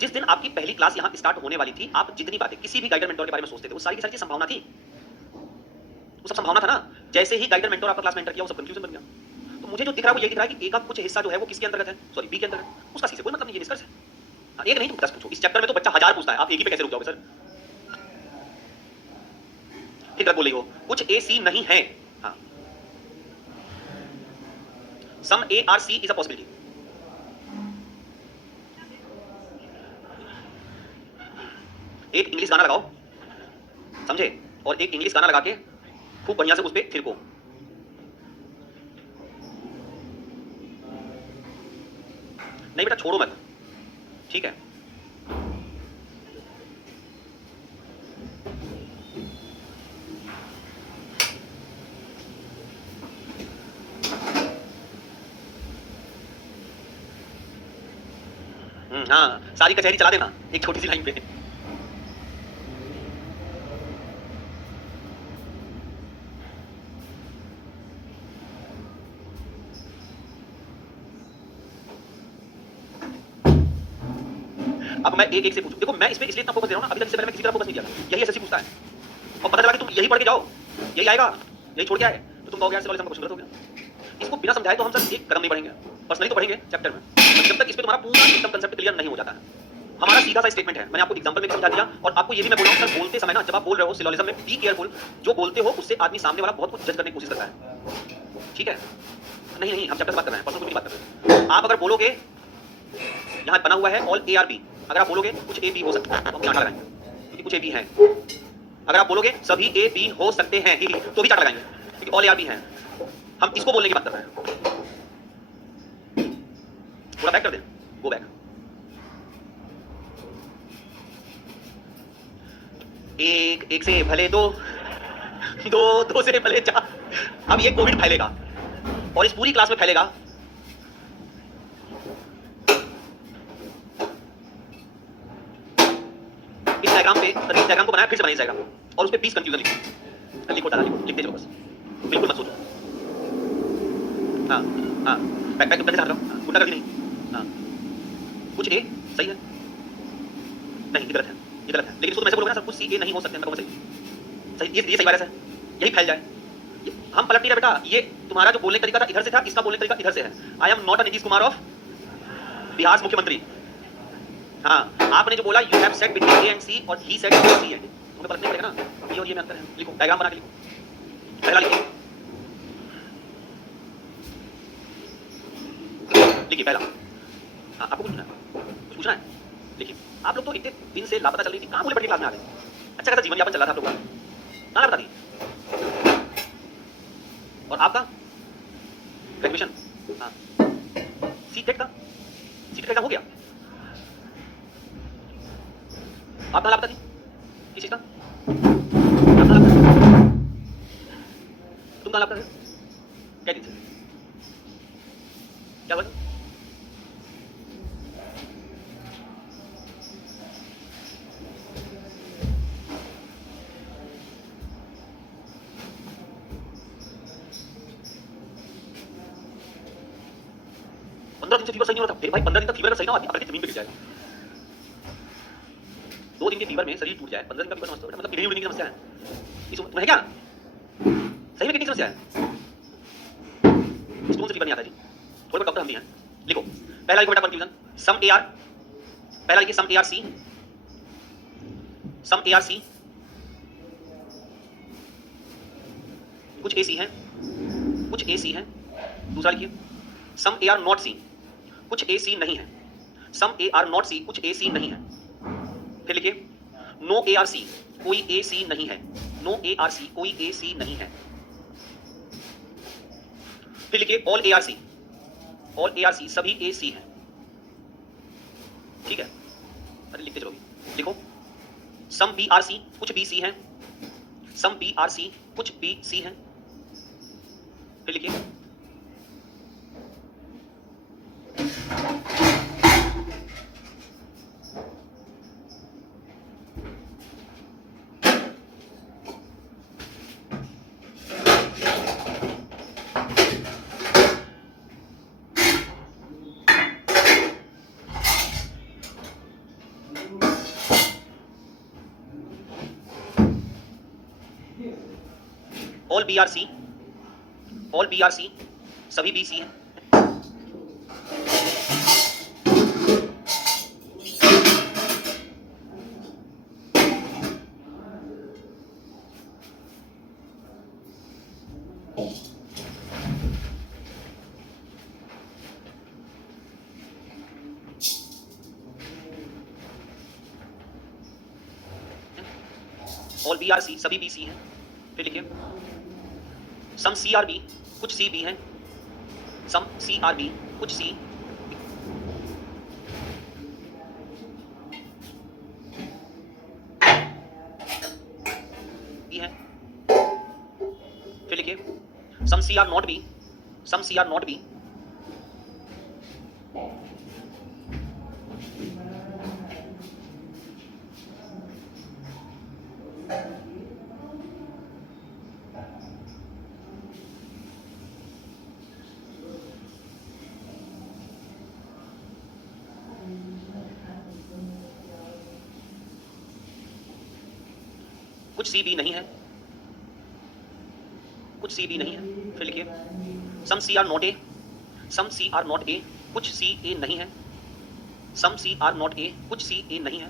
जिस दिन आपकी पहली क्लास यहाँ स्टार्ट होने वाली थी, आप जितनी बातें किसी भी गाइडर मेंटोर के बारे में सोचते थे वो सारी की सारी संभावना थी, वो सब संभावना था ना। जैसे ही गाइडर मेंटोर आपका क्लास में एंटर किया वो सब कंफ्यूजन बन गया। तो मुझे जो दिख रहा है वो ये दिख रहा है कि ए का कुछ हिस्सा जो है वो किसके अंतर्गत है, सॉरी बी के अंतर्गत, उसका सी से कोई मतलब नहीं, ये निष्कर्ष है। एक नहीं तुम 10 पूछो, इस चैप्टर में तो बच्चा 1000 पूछता है, आप एक ही पे कैसे रुक जाओगे सर। एक गलत बोल रही हो, कुछ ए सी नहीं है। हाँ, some A are C is a possibility. एक इंग्लिश गाना लगाओ, समझे, और एक इंग्लिश गाना लगा के खूब बढ़िया से उस पर थिरको। नहीं बेटा छोड़ो मत, ठीक है। हाँ, सारी कचहरी चला देना एक छोटी सी लाइन पे। अब मैं एक एक से पूछूं, देखो मैं इसमें इसलिए इतना फोकस दे रहा हूं ना, अभी तक इससे पहले मैं किसी तरह फोकस नहीं दिया था। यही एसएससी पूछता है और पता चला कि तुम यही पढ़ के जाओ, यही आएगा, यही छोड़ के आए, तो तुम कहोगे यार सिविलिज्म का क्वेश्चन गलत हो गया। इसको बिना समझाए तो हम सर एक कदम नहीं बढ़ेंगे, पर्सनली तो बढ़ेंगे चैप्टर में, जब तक इस पे तुम्हारा पूरा एकदम कंसेप्ट क्लियर नहीं हो जाता है। हमारा सीधा सा स्टेटमेंट है, मैंने आपको एग्जांपल में समझा दिया, और आपको ये भी मैं बोल रहा हूं सर, बोलते समय ना जब आप बोल रहे हो सिलोजिज्म में बी केयरफुल, जो बोलते हो उससे आदमी सामने वाला बहुत कुछ जज करने की कोशिश करता है, ठीक है। नहीं नहीं, हम चैप्टर से बात कर रहे हैं, पर्सनल कुछ नहीं बात कर रहे हैं। आप अगर बोलोगे यहाँ बना हुआ है ऑल ए आर बी, अगर आप बोलोगे कुछ ए बी हो सकता है तो हम चार्ट लगाएंगे, क्योंकि कुछ ए बी है। अगर आप बोलोगे सभी ए बी हो सकते हैं तो भी चार्ट लगाएंगे, क्योंकि ऑल ए आर बी है। हम इसको बोलने की बात कर रहे हैं। थोड़ा बैक कर दें, गो बैक। एक से भले दो, दो से भले चार। अब ये कोविड फैलेगा और इस पूरी क्लास में फैलेगा। इस डायग्राम पे, इस डायग्राम को बनाया, फिर से बनाइए डायग्राम और उस पे प्लीज कंफ्यूजन लिखो, लिखो दादा, लिखते चलो बस, बिल्कुल मत सोचो। हाँ हाँ, बैक बैक करके हट रहा हूँ, उल्टा करके नहीं। हाँ, कुछ ए सही है, नहीं ये गलत है, ये गलत है, लेकिन इसको तुम ऐसे बोलोगे ना सर कुछ सी ए नहीं हो सकते, मैं कहूँगा सही, ये सही वायरस है, यही फैल जाए। हम पलट नहीं रहे बेटा, ये तुम्हारा जो बोलने का तरीका था इधर से था, इसका बोलने का तरीका इधर से है। I am not a Nitish Kumar of Bihar मुख्यमंत्री। हाँ, आपने जो बोला you have said between A and C और he said between C and D, तुम्हें पलटने पड़ेगा ना, ये और ये में अंतर है। लिखो, डायग्राम बना के लिखो, पहला लिखिए, लिखिए पहला। हाँ, आपको कुछ पूछना है, लिखिए। आप लोग तो इतने दिन से लापता चल रही थी, कहाँ बोले पढ़ के क्लास में आ गए? अच्छा खासा जीवन यापन चल रहा था आप लोगों का, कहाँ लापता थी? और आपका ग्रेजुएशन, हाँ, सीटेट का एग्जाम हो गया, आप कहाँ लापता थी? किस चीज का? आप कहाँ लापता थे? तुम कहाँ लापता थे? क्या दिन से? क्या हुआ? 15 दिन से फीवर सही नहीं हो रहा था, फिर भाई 15 दिन तक फीवर अगर सही ना हो आदमी जमीन पे गिर जाएगा। 2 दिन के फीवर में शरीर टूट जाए, 15 दिन का फीवर समझते हो मतलब किडनी उड़ने की समस्या है। इस तुम्हें क्या सही में किडनी की समस्या है? स्टोन से फीवर नहीं आता जी, थोड़े बहुत डॉक्टर हम भी हैं। लिखो, पहला लिखो बेटा कंफ्यूजन, सम ए आर, पहला लिखिए सम A are C, some A are सी, कुछ ए सी है, कुछ ए सी है। दूसरा लिखिए सम ए आर नॉट सी, कुछ ए सी नहीं है, सम ए आर नॉट सी, कुछ ए सी नहीं है। फिर लिखिए नो ए आर सी, कोई ए सी नहीं है, नो ए आर सी, कोई ए सी नहीं है। फिर लिखिए all A are C, all A are C, सभी ए सी हैं। ठीक है, अरे लिखते चलो, लिखो सम बी आर सी, कुछ बी सी हैं, सम बी आर सी, कुछ बी सी हैं। फिर लिखिए all B are C, all B are C, सभी बी सी हैं। ऑल बी आर सी, सभी बी सी हैं। फिर लिखिए सम सी आर बी, कुछ सी बी हैं, सम सी आर बी, कुछ सी बी हैं। फिर लिखिए some C are not B, some C are not B, कुछ सी बी नहीं है, कुछ सी बी नहीं है। फिर लिखिए some C are not A, some C are not A, कुछ सी ए नहीं है, सम सी आर नॉट ए, कुछ सी ए नहीं है।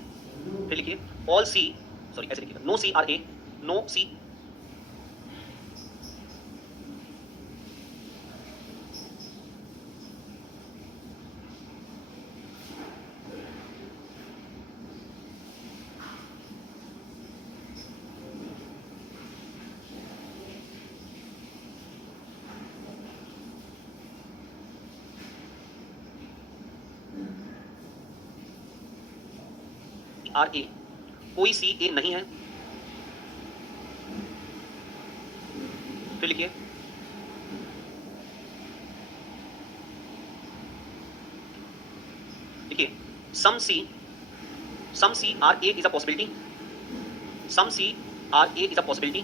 फिर लिखिए ऑल सी, सॉरी ऐसे लिखिएगा, no C are A, no C, are A, कोई सी ए नहीं है। फिर लिखिए लिखिए some C are A is a possibility, some C are A is a possibility,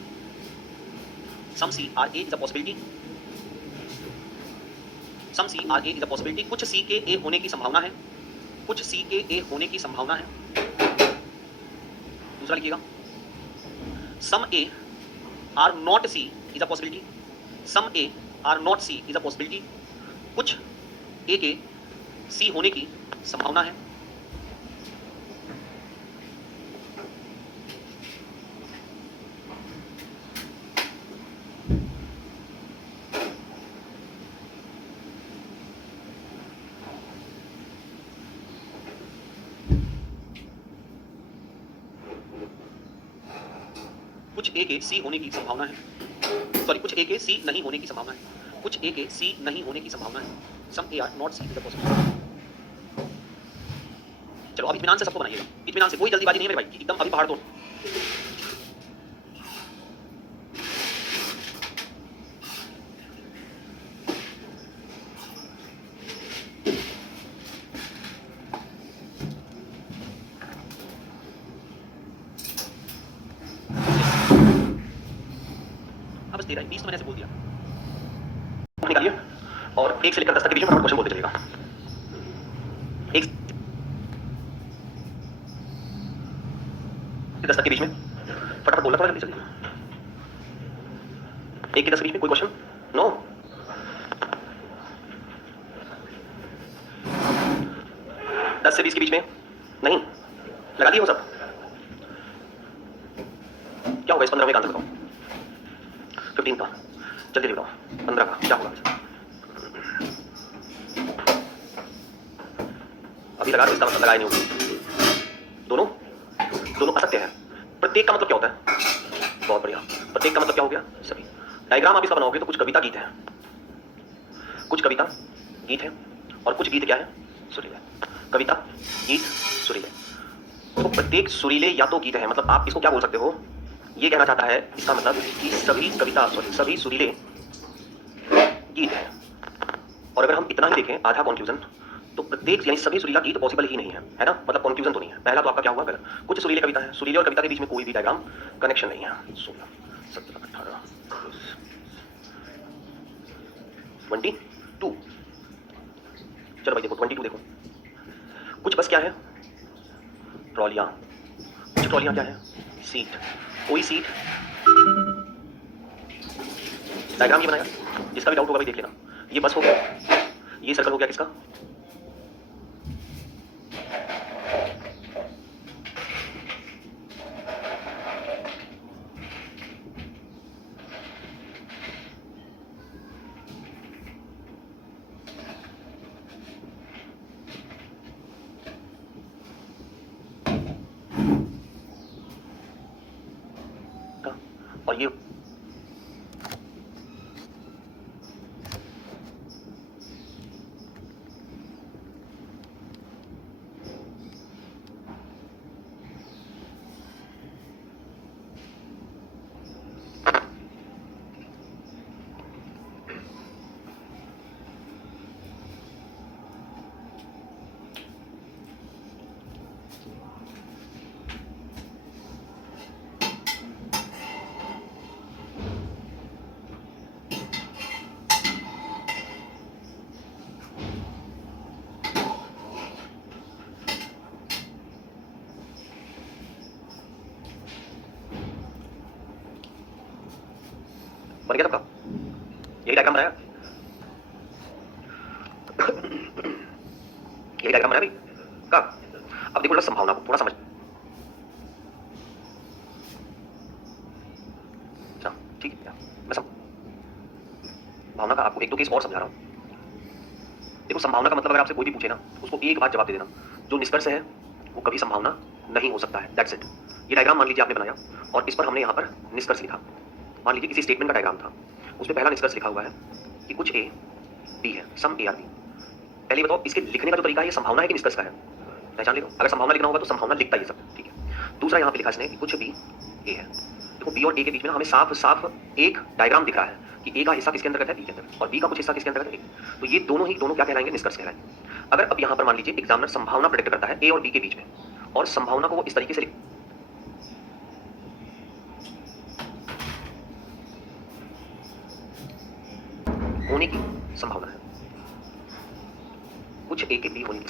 some C are A is a possibility, some C are A is a possibility, कुछ सी के ए होने की संभावना है, कुछ सी के ए होने की संभावना है। दूसरा लिखिएगा some A are not C is a possibility, some A are not C is a possibility, कुछ ए के सी होने की संभावना है। कुछ ए के सी होने की संभावना है, सॉरी कुछ ए के सी नहीं होने की संभावना है, कुछ ए के सी नहीं होने की संभावना है। Some A are not C is a possibility. चलो अब इत्मीनान से सबको बनाइएगा, इत्मीनान से, कोई जल्दीबाजी नहीं है मेरे भाई, एकदम अभी पहाड़ तोड़। हाँ बस 13 20 तो मैंने ऐसे बोल दिया। निकालिए और 1 से लेकर 10 तक के बीच में क्वेश्चन बोलते चलिएगा। 1 से 10 तक के बीच में फटाफट बोलना, थोड़ा जल्दी चलिए। 1 से 10 के बीच में कोई क्वेश्चन? नो। 10 से 20 के बीच में? नहीं। लगा दिए वो सब? क्या होगा इस 15 का आंसर बताओ? 15 का जल्दी बताओ, 15 का क्या होगा? अभी लगा तो इसका मतलब लगाए नहीं होगा। दोनों दोनों असत्य है। प्रत्येक का मतलब क्या होता है? बहुत बढ़िया। प्रत्येक का मतलब क्या हो गया? सभी। डायग्राम आप इसका बनाओगे तो कुछ कविता गीत है, कुछ कविता गीत है और कुछ गीत क्या है? सुरीले। कविता, गीत, सुरीले। तो प्रत्येक सुरीले या तो गीत है, मतलब आप इसको क्या बोल सकते हो? ये कहना चाहता है इसका मतलब कि सभी कविता सभी सुरीले गीत है। और अगर हम इतना ही देखें आधा कॉन्फ्यूजन, तो प्रत्येक यानी सभी सुरीला गीत पॉसिबल ही नहीं है ना? मतलब कॉन्फ्यूजन तो नहीं है। पहला तो आपका क्या हुआ? गलत। कुछ सुरीले कविता है, सुरीले और कविता के बीच में कोई भी डायग्राम कनेक्शन नहीं है। 16, 17, 18, 22। चलो भाई देखो 22 देखो। कुछ बस क्या है? ट्रॉलियां। कुछ ट्रॉलियां क्या है? सीट। कोई सीट। डायग्राम ये बनाया, जिसका भी डाउट होगा भाई देख लेना। ये बस हो गया, ये सर्कल हो गया किसका? का? और ये बन गया सबका? यही डायग्राम बनाया? यही डायग्राम बनाया भाई का? अब देखो संभावना को थोड़ा समझ। अच्छा ठीक है, मैं संभावना का आपको एक दो केस और समझा रहा हूँ। देखो संभावना का मतलब अगर आपसे कोई भी पूछे ना, उसको एक बात जवाब दे देना, जो निष्कर्ष है वो कभी संभावना नहीं हो सकता है। That's it. ये डायग्राम मान लीजिए आपने बनाया और इस पर हमने यहाँ पर निष्कर्ष लिखा। मान लीजिए किसी स्टेटमेंट का डायग्राम था, उसमें पहला निष्कर्ष लिखा हुआ है कि कुछ ए बी है, सम ए आर बी। पहले बताओ इसके लिखने का जो तरीका है ये संभावना है कि निष्कर्ष का है? पहचान ले लो। अगर संभावना लिखना होगा तो संभावना लिखता ये सब, ठीक है। दूसरा यहाँ पे लिखा इसने कि कुछ बी ए है। देखो बी और ए के बीच में हमें साफ साफ एक डायग्राम दिख रहा है कि ए का हिस्सा किसके अंदर है? बी के अंदर। और बी का कुछ हिस्सा किसके अंदर है? ए। तो ये दोनों क्या कहलाएंगे? निष्कर्ष कहलाएंगे। अगर अब यहाँ पर मान लीजिए एग्जामिनर संभावना प्रेडिक्ट करता है ए और बी के बीच में, और संभावना को वो इस तरीके से होने की संभावना है, कुछ ए के बी होने की।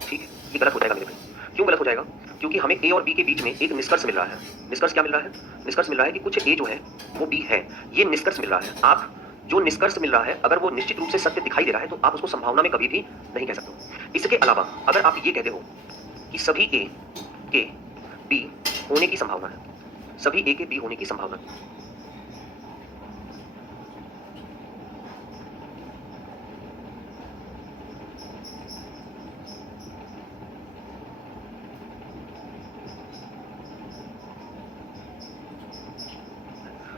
ठीक है, ये गलत हो जाएगा मेरे भाई। क्यों गलत हो जाएगा? क्योंकि हमें ए और बी के बीच में एक निष्कर्ष मिल रहा है। निष्कर्ष क्या मिल रहा है? निष्कर्ष मिल रहा है कि कुछ ए जो है वो बी है। ये निष्कर्ष मिल रहा है। आप जो निष्कर्ष मिल रहा है अगर वो निश्चित रूप से सत्य दिखाई दे रहा है तो आप उसको संभावना में कभी भी नहीं कह सकते। इसके अलावा अगर आप ये कहते हो कि सभी ए के बी होने की संभावना है, सभी ए के बी होने की संभावना,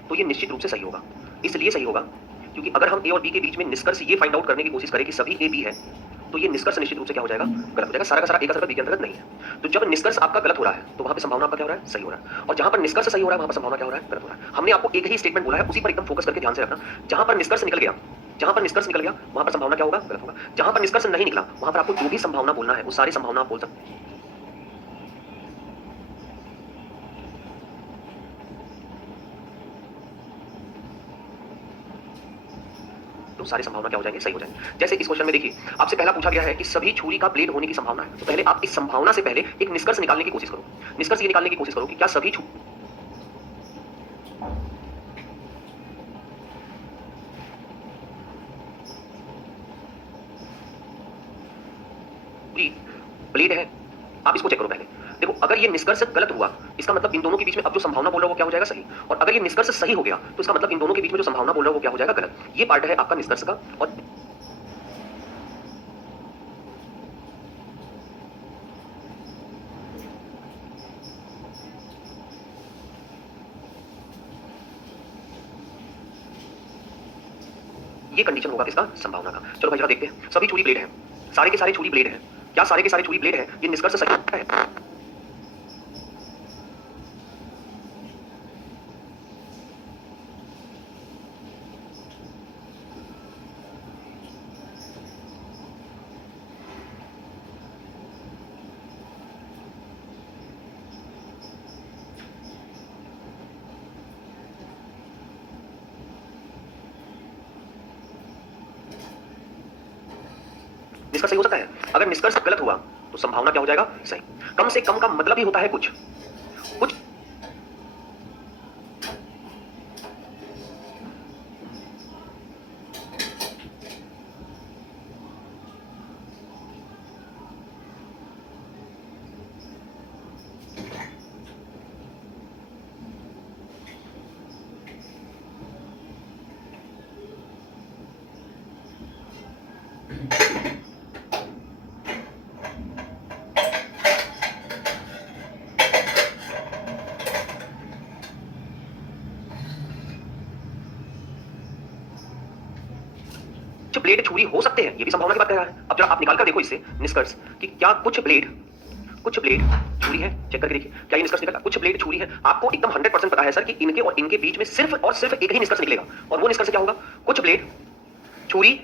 तो ये निश्चित रूप से सही होगा। इसलिए सही होगा क्योंकि अगर हम ए और बी के बीच में निष्कर्ष ये फाइंड आउट करने की कोशिश करें कि सभी ए बी है, तो ये निष्कर्ष निश्चित रूप से क्या हो जाएगा? गलत हो जाएगा। सारा का सारा ए का सर्कल बी के अंतर्गत नहीं है। तो जब निष्कर्ष आपका गलत हो रहा है तो वहां पे संभावना आपका क्या हो रहा है? सही हो रहा है। और जहां पर निष्कर्ष सही हो रहा है वहां पर संभावना क्या हो रहा है? गलत हो रहा है। हमने आपको एक ही स्टेटमेंट बोला है, उसी पर एकदम फोकस करके ध्यान से रखना। जहां पर निष्कर्ष निकल गया, जहां पर निष्कर्ष निकल गया वहां पर संभावना क्या होगा? गलत होगा। जहां पर निष्कर्ष नहीं निकला वहां पर आपको जो भी संभावना बोलना है वो सारी संभावना आप बोल सकते हैं। तो सारी संभावना क्या हो जाएंगे? सही हो जाएंगे। जैसे इस क्वेश्चन में देखिए आपसे पहला पूछा गया है कि सभी छुरी का ब्लेड होने की संभावना है। तो पहले आप इस संभावना से पहले एक निष्कर्ष निकालने की कोशिश करो। निष्कर्ष ये निकालने की कोशिश करो कि क्या सभी छुरी ब्लेड है? आप इसको चेक करो पहले। देखो अगर ये निष्कर्ष गलत हुआ, इसका मतलब इन दोनों के बीच में अब जो संभावना बोल रहा हूं वो क्या हो जाएगा, सही। और अगर ये निष्कर्ष सही हो गया तो इसका मतलब इन दोनों के बीच में जो संभावना बोल रहा हूं वो क्या हो जाएगा, गलत। ये पार्ट है आपका निष्कर्ष का। और ये कंडीशन होगा किसका, संभावना का। चलो भाई जरा देखते हैं, सभी छुरी ब्लेड हैं, सारे के सारे छुरी ब्लेड हैं। क्या सारे के सारे छुरी ब्लेड हैं? ये निष्कर्ष सही है। निष्कर्ष सही हो सकता है। अगर निष्कर्ष गलत हुआ तो संभावना क्या हो जाएगा, सही। कम से कम का मतलब ही होता है कुछ कुछ। ब्लेड छुरी हो सकते हैं, ये भी संभावना की बात कर रहा है। अब जरा आप निकाल कर देखो इससे निष्कर्ष कि क्या कुछ ब्लेड छुरी है। चेक करके देखिए क्या ये निष्कर्ष निकला, कुछ ब्लेड छुरी है। आपको एकदम 100% पता है सर कि इनके और इनके बीच में सिर्फ और सिर्फ एक ही निष्कर्ष निकलेगा, और वो निष्कर्ष क्या होगा, कुछ ब्लेड छुरी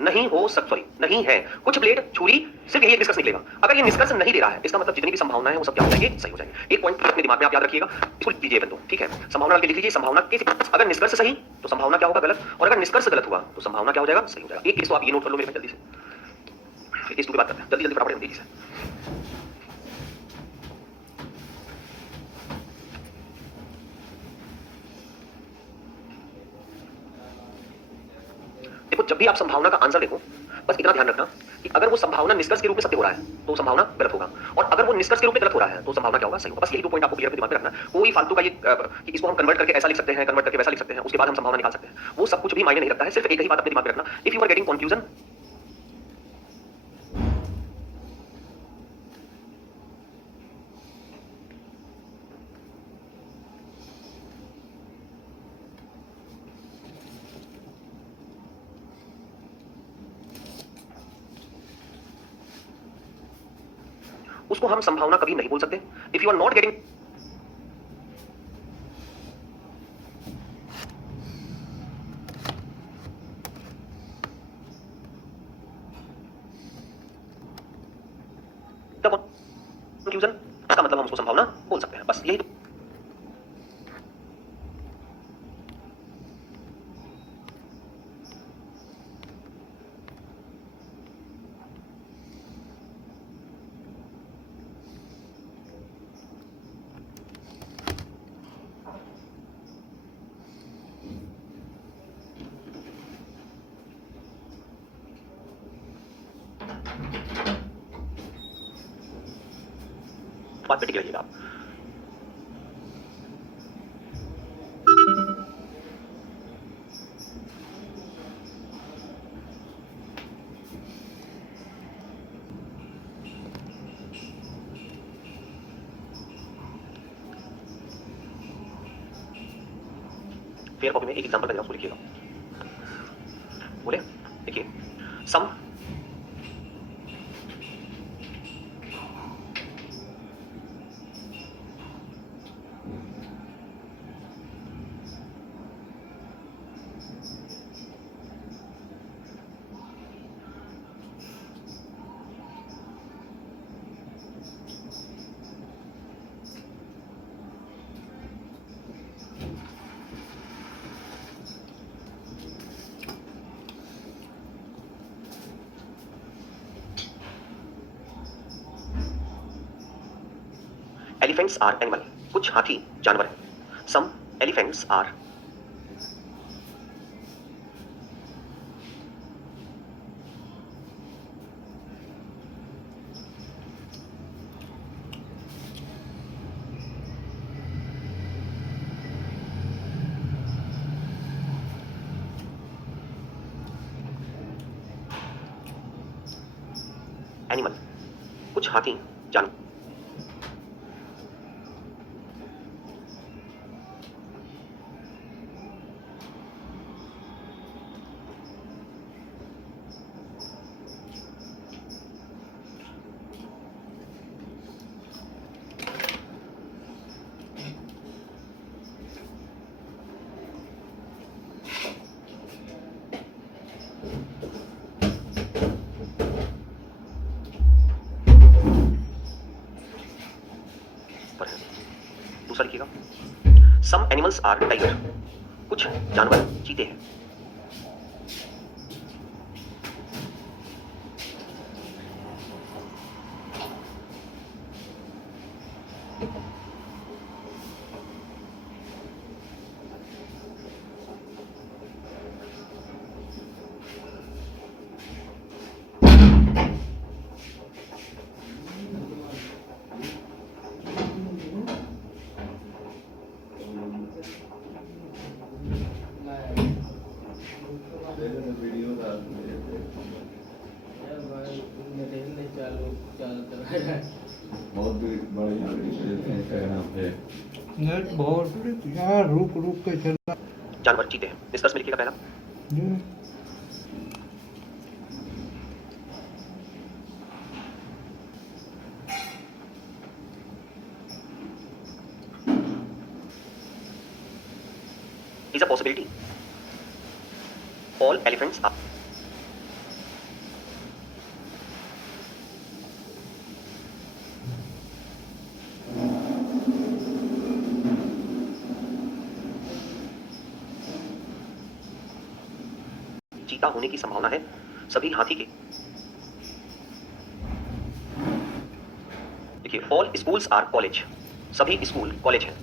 नहीं हो सॉरी नहीं है, कुछ ब्लेड छुरी, सिर्फ यही एक निष्कर्ष निकलेगा। अगर ये निष्कर्ष नहीं दे रहा है, इसका मतलब जितनी भी संभावना है वो सब क्या हो जाएंगे, सही हो जाएंगे। एक पॉइंट अपने दिमाग में आप याद रखिएगा, इसको लिख दीजिए बंदो, ठीक है। संभावना के लिख लीजिए, संभावना के अगर निष्कर्ष सही तो संभावना क्या होगा, गलत। और अगर निष्कर्ष गलत हुआ तो संभावना क्या हो जाएगा, सही हो जाएगा। एक केस तो आप ये नोट कर लो मेरे जल्दी से, केस 2 की बात करते हैं, जल्दी जल्दी फटाफट तेजी से। देखो जब भी आप संभावना का आंसर देखो, बस इतना ध्यान रखना कि अगर वो संभावना निष्कर्ष के रूप में सत्य हो रहा है तो संभावना गलत होगा, और अगर वो निष्कर्ष के रूप में गलत हो रहा है तो संभावना क्या होगा, सही होगा। बस यही 2 पॉइंट आपको क्लियर दिमाग में रखना। कोई फालतू का ये कि इसको हम कन्वर्ट करके ऐसा लिख सकते हैं, कन्वर्ट करके वैसा लिख सकते हैं, उसके बाद हम संभावना निकाल सकते हैं, वो सब कुछ भी मायने नहीं रखता है। सिर्फ एक ही बात अपने दिमाग में रखना, if you are getting confusion, उसको हम संभावना कभी नहीं बोल सकते। If you are not getting, confusion, इसका मतलब हम उसको संभावना बोल सकते हैं। बस यही बात पे टिके रहिएगा आप। फेयर कॉपी में एक एग्जांपल का उसको लिखिएगा। बोले देखिए, सम एलिफेंट्स आर एनिमल, कुछ हाथी जानवर है। सम एलिफेंट्स आर, एनिमल, कुछ हाथी, जानवर। पर है। दूसरा लिखिएगा, सम एनिमल्स आर टाइगर, कुछ जानवर चीते हैं। बहुत बढ़िया यहाँ पे नेट बहुत यार रुक रुक के चलना। जानवर चीते हैं। निष्कर्ष में लिखिएगा पहला, is a possibility. All elephants are. चीता होने की संभावना है सभी हाथी के। देखिए, ऑल स्कूल्स आर कॉलेज, सभी स्कूल कॉलेज हैं।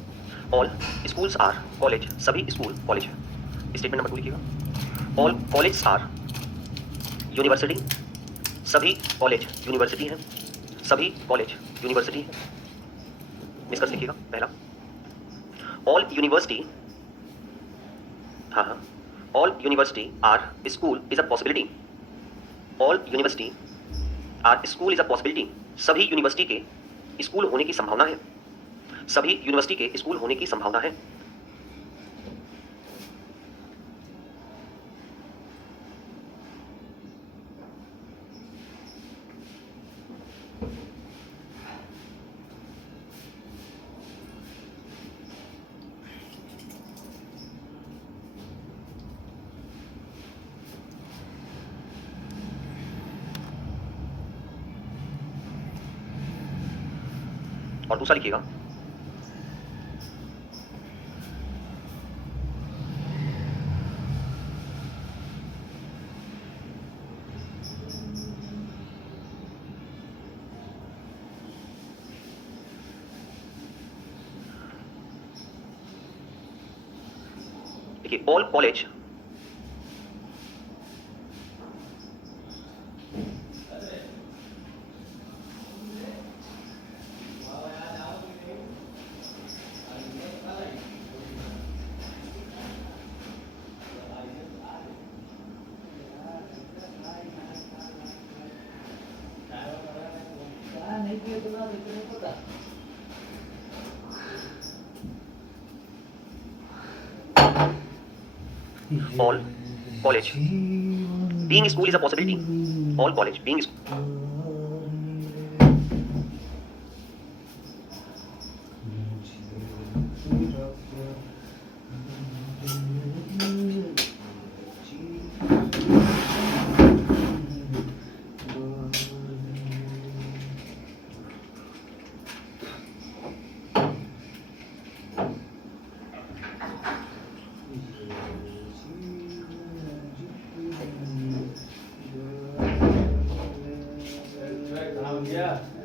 ऑल स्कूल्स आर कॉलेज, सभी स्कूल कॉलेज हैं। स्टेटमेंट नंबर 2 लिखिएगा, ऑल कॉलेज आर यूनिवर्सिटी, सभी कॉलेज यूनिवर्सिटी हैं। सभी कॉलेज यूनिवर्सिटी है। निष्कर्ष लिखिएगा पहला, ऑल यूनिवर्सिटी, हाँ, all university are school is a possibility. All university are school is a possibility, सभी यूनिवर्सिटी के स्कूल होने की संभावना है। सभी यूनिवर्सिटी के स्कूल होने की संभावना है। और दूसरा लिखिएगा, देखिए, all college all college being school is a possibility. All college being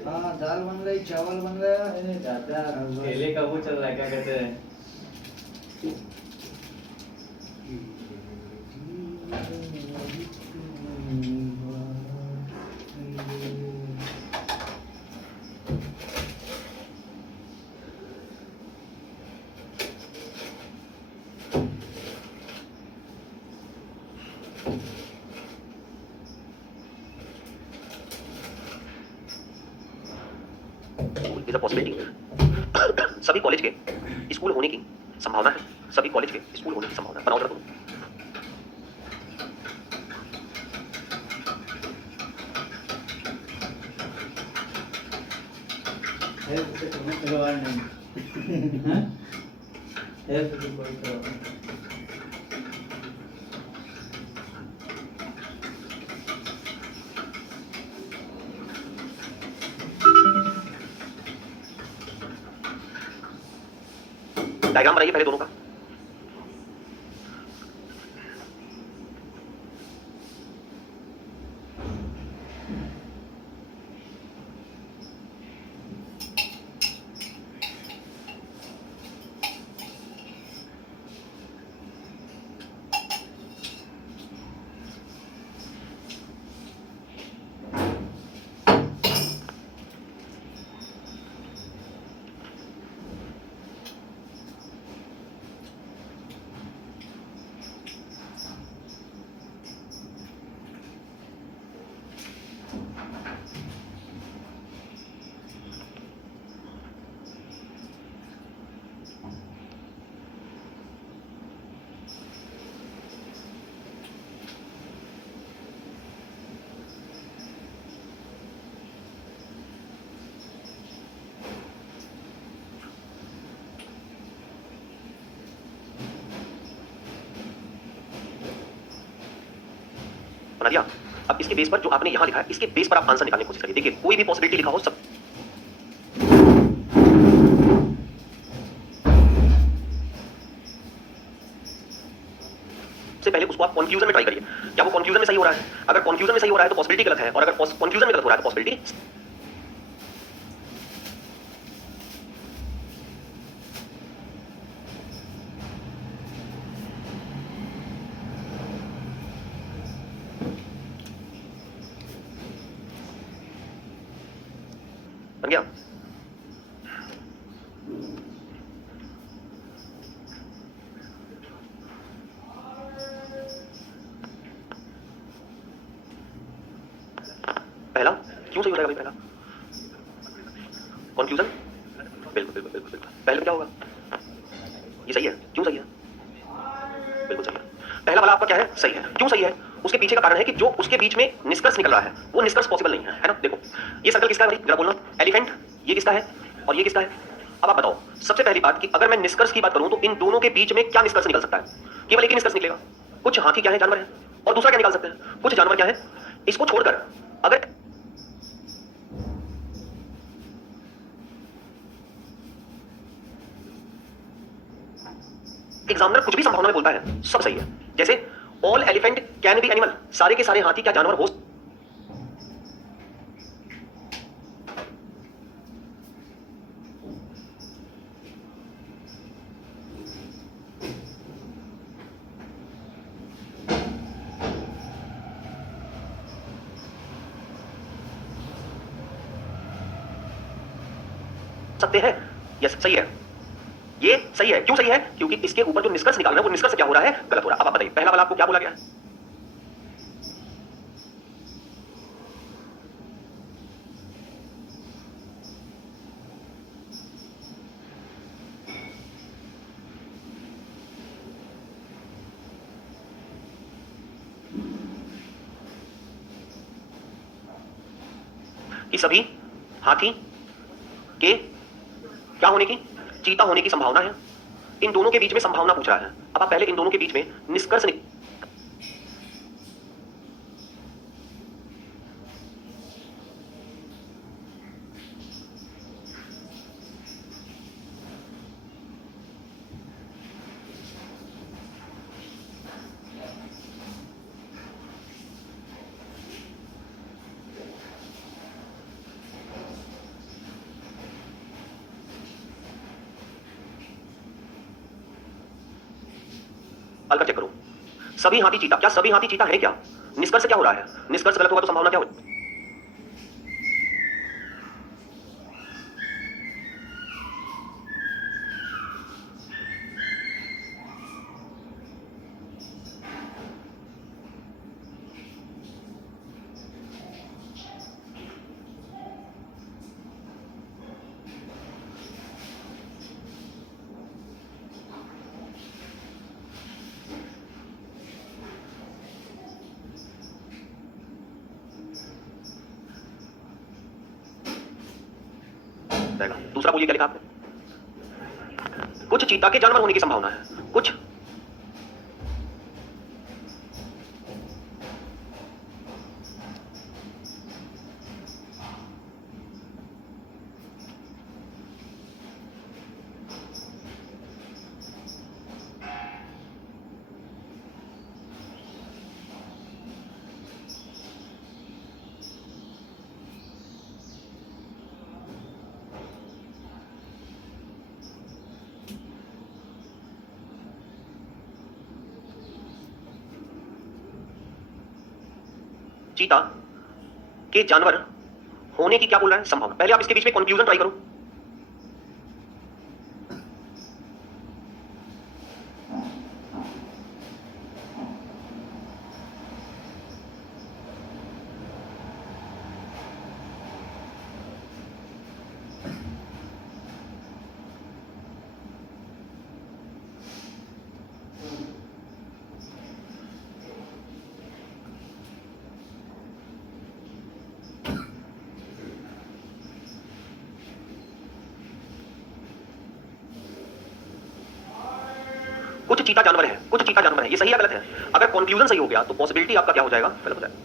हाँ, दाल बन गई, चावल बन गया। चाचा केले का वो चल रहा है, क्या कहते हैं? School is a possibility. सभी कॉलेज के स्कूल होने की संभावना है, सभी कॉलेज के स्कूल होने की संभावना है। बनाओ जरा तुम। है उसे तुम्हें करवाना नहीं। हाँ? है तो कोई करवाना। डायग्राम बनाइए पहले दोनों का। बना दिया। अब इसके बेस पर जो आपने यहां लिखा है, इसके बेस पर आप आंसर निकालने की कोशिश करिए। देखिए कोई भी पॉसिबिलिटी लिखा हो, सब से पहले उसको आप कंफ्यूजन में ट्राई करिए। क्या वो कंफ्यूजन में सही हो रहा है? अगर कंफ्यूजन में सही हो रहा है तो पॉसिबिलिटी गलत है, और अगर कंफ्यूजन में गलत हो रहा है तो पॉसिबिलिटी। बन गया। पहला क्यों सही हो जाएगा भाई? पहला कंफ्यूजन, बिल्कुल बिल्कुल बिल्कुल बिल्कुल। पहले में क्या होगा? ये सही है। क्यों सही है? बिल्कुल सही है। पहला वाला आपका क्या है? सही है। क्यों सही है? उसके पीछे का कारण है कि जो उसके बीच में निष्कर्ष निकल रहा है वो निष्कर्ष पॉसिबल नहीं है, है ना? देखो ये सर्कल किसका है भाई? जरा बोलना। एलिफेंट। ये किसका है और ये किसका है? अब आप बताओ सबसे पहली बात कि अगर मैं निष्कर्ष की बात करूं तो इन दोनों के बीच में क्या निष्कर्ष निकल सकता है? केवल एक ही निष्कर्ष निकलेगा। कुछ हाथी क्या है? जानवर है। और दूसरा क्या निकाल सकते हैं? कुछ जानवर क्या है? इसको छोड़कर अगर एग्जामिनर कुछ भी संभावना में बोलता है सब सही है। जैसे all elephant can be animal, सारे के सारे हाथी क्या जानवर हो सकते हैं। यस सही है। ये सही है। क्यों सही है? क्योंकि इसके ऊपर जो निष्कर्ष निकालना है वो निष्कर्ष क्या हो रहा है? गलत हो रहा है। अब आप बताइए पहला वाला आपको क्या बोला गया है? कि सभी हाथी के क्या होने की? चीता होने की संभावना है। इन दोनों के बीच में संभावना पूछ रहा है। अब आप पहले इन दोनों के बीच में निष्कर्ष निकाल कर चेक करो। सभी हाथी चीता, क्या सभी हाथी चीता है? क्या निष्कर्ष क्या हो रहा है? निष्कर्ष गलत होगा तो संभावना क्या हो? रहेगा। दूसरा बोलिए क्या लिखा आपने? कुछ चीता के जानवर होने की संभावना है। कुछ चीता के जानवर होने की क्या बोल रहा है? संभावना। पहले आप इसके बीच में कंक्लूजन ट्राई करो। कुछ चीता जानवर है, कुछ चीता जानवर है, ये सही है गलत है? अगर कंक्लूजन सही हो गया तो पॉसिबिलिटी आपका क्या हो जाएगा? गलत हो जाएगा।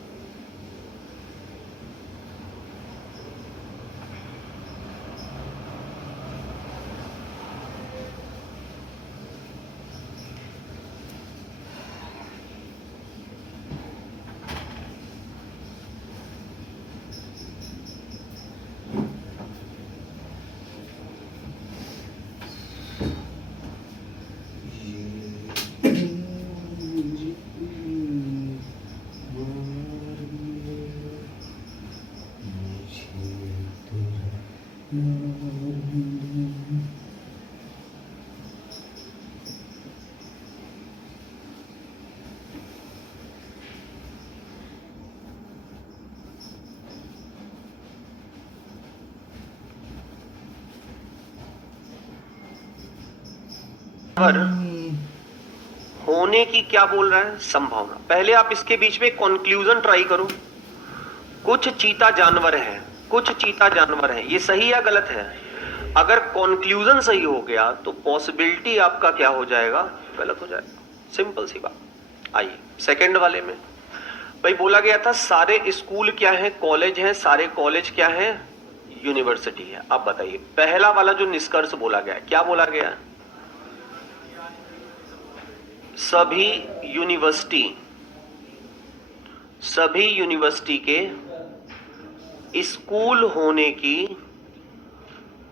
होने की क्या बोल रहा है? संभावना। पहले आप इसके बीच में कंक्लूजन ट्राई करो। कुछ चीता जानवर है, कुछ चीता जानवर है, ये सही या गलत है? अगर कंक्लूजन सही हो गया तो पॉसिबिलिटी आपका क्या हो जाएगा? गलत हो जाएगा। सिंपल सी बात। आइए सेकंड वाले में भाई बोला गया था सारे स्कूल क्या है? कॉलेज हैं। सारे कॉलेज क्या है? यूनिवर्सिटी है। अब बताइए पहला वाला जो निष्कर्ष बोला गया है, क्या बोला गया है? सभी यूनिवर्सिटी के स्कूल होने की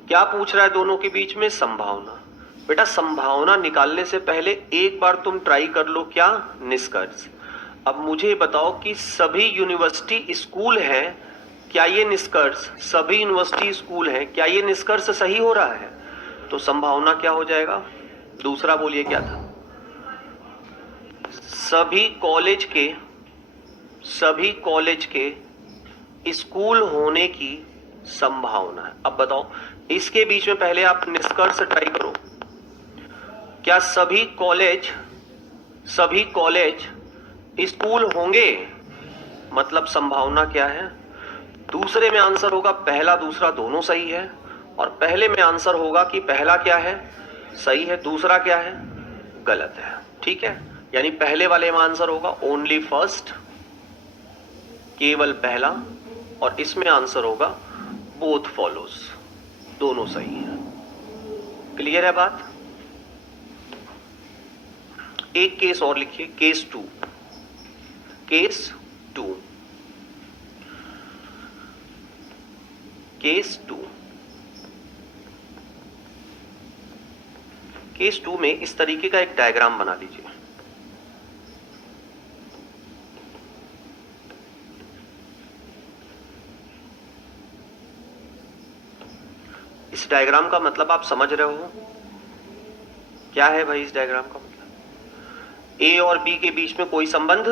क्या पूछ रहा है? दोनों के बीच में संभावना। बेटा संभावना निकालने से पहले एक बार तुम ट्राई कर लो क्या? निष्कर्ष। अब मुझे बताओ कि सभी यूनिवर्सिटी स्कूल है, क्या ये निष्कर्ष? सभी यूनिवर्सिटी स्कूल है, क्या ये निष्कर्ष सही हो रहा है? तो संभावना क्या हो जाएगा? दूसरा बोलिए क्या था? सभी कॉलेज के स्कूल होने की संभावना है। अब बताओ इसके बीच में पहले आप निष्कर्ष ट्राई करो। क्या सभी कॉलेज स्कूल होंगे? मतलब संभावना क्या है? दूसरे में आंसर होगा पहला दूसरा दोनों सही है, और पहले में आंसर होगा कि पहला क्या है? सही है, दूसरा क्या है? गलत है। ठीक है, यानी पहले वाले में आंसर होगा ओनली फर्स्ट, केवल पहला, और इसमें आंसर होगा बोथ फॉलोज, दोनों सही है। क्लियर है बात? एक केस और लिखिए, केस टू। केस टू में इस तरीके का एक डायग्राम बना लीजिए। इस डायग्राम का मतलब आप समझ रहे हो? क्या है भाई इस डायग्राम का मतलब? ए और बी के बीच में कोई संबंध।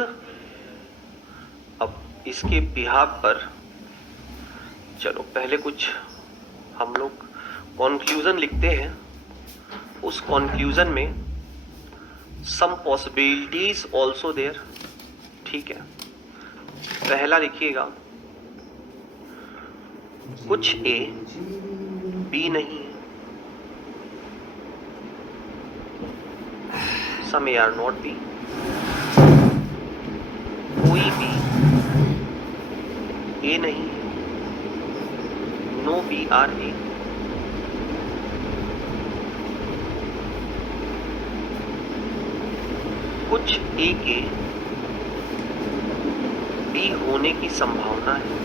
अब इसके बिहाफ पर चलो पहले कुछ हम लोग कंक्लूजन लिखते हैं। उस कंक्लूजन में सम पॉसिबिलिटीज ऑल्सो देयर। ठीक है, पहला लिखिएगा कुछ ए बी नहीं है, some A are not B, कोई भी ए नहीं है, नो बी आर ए, कुछ ए के बी होने की संभावना है,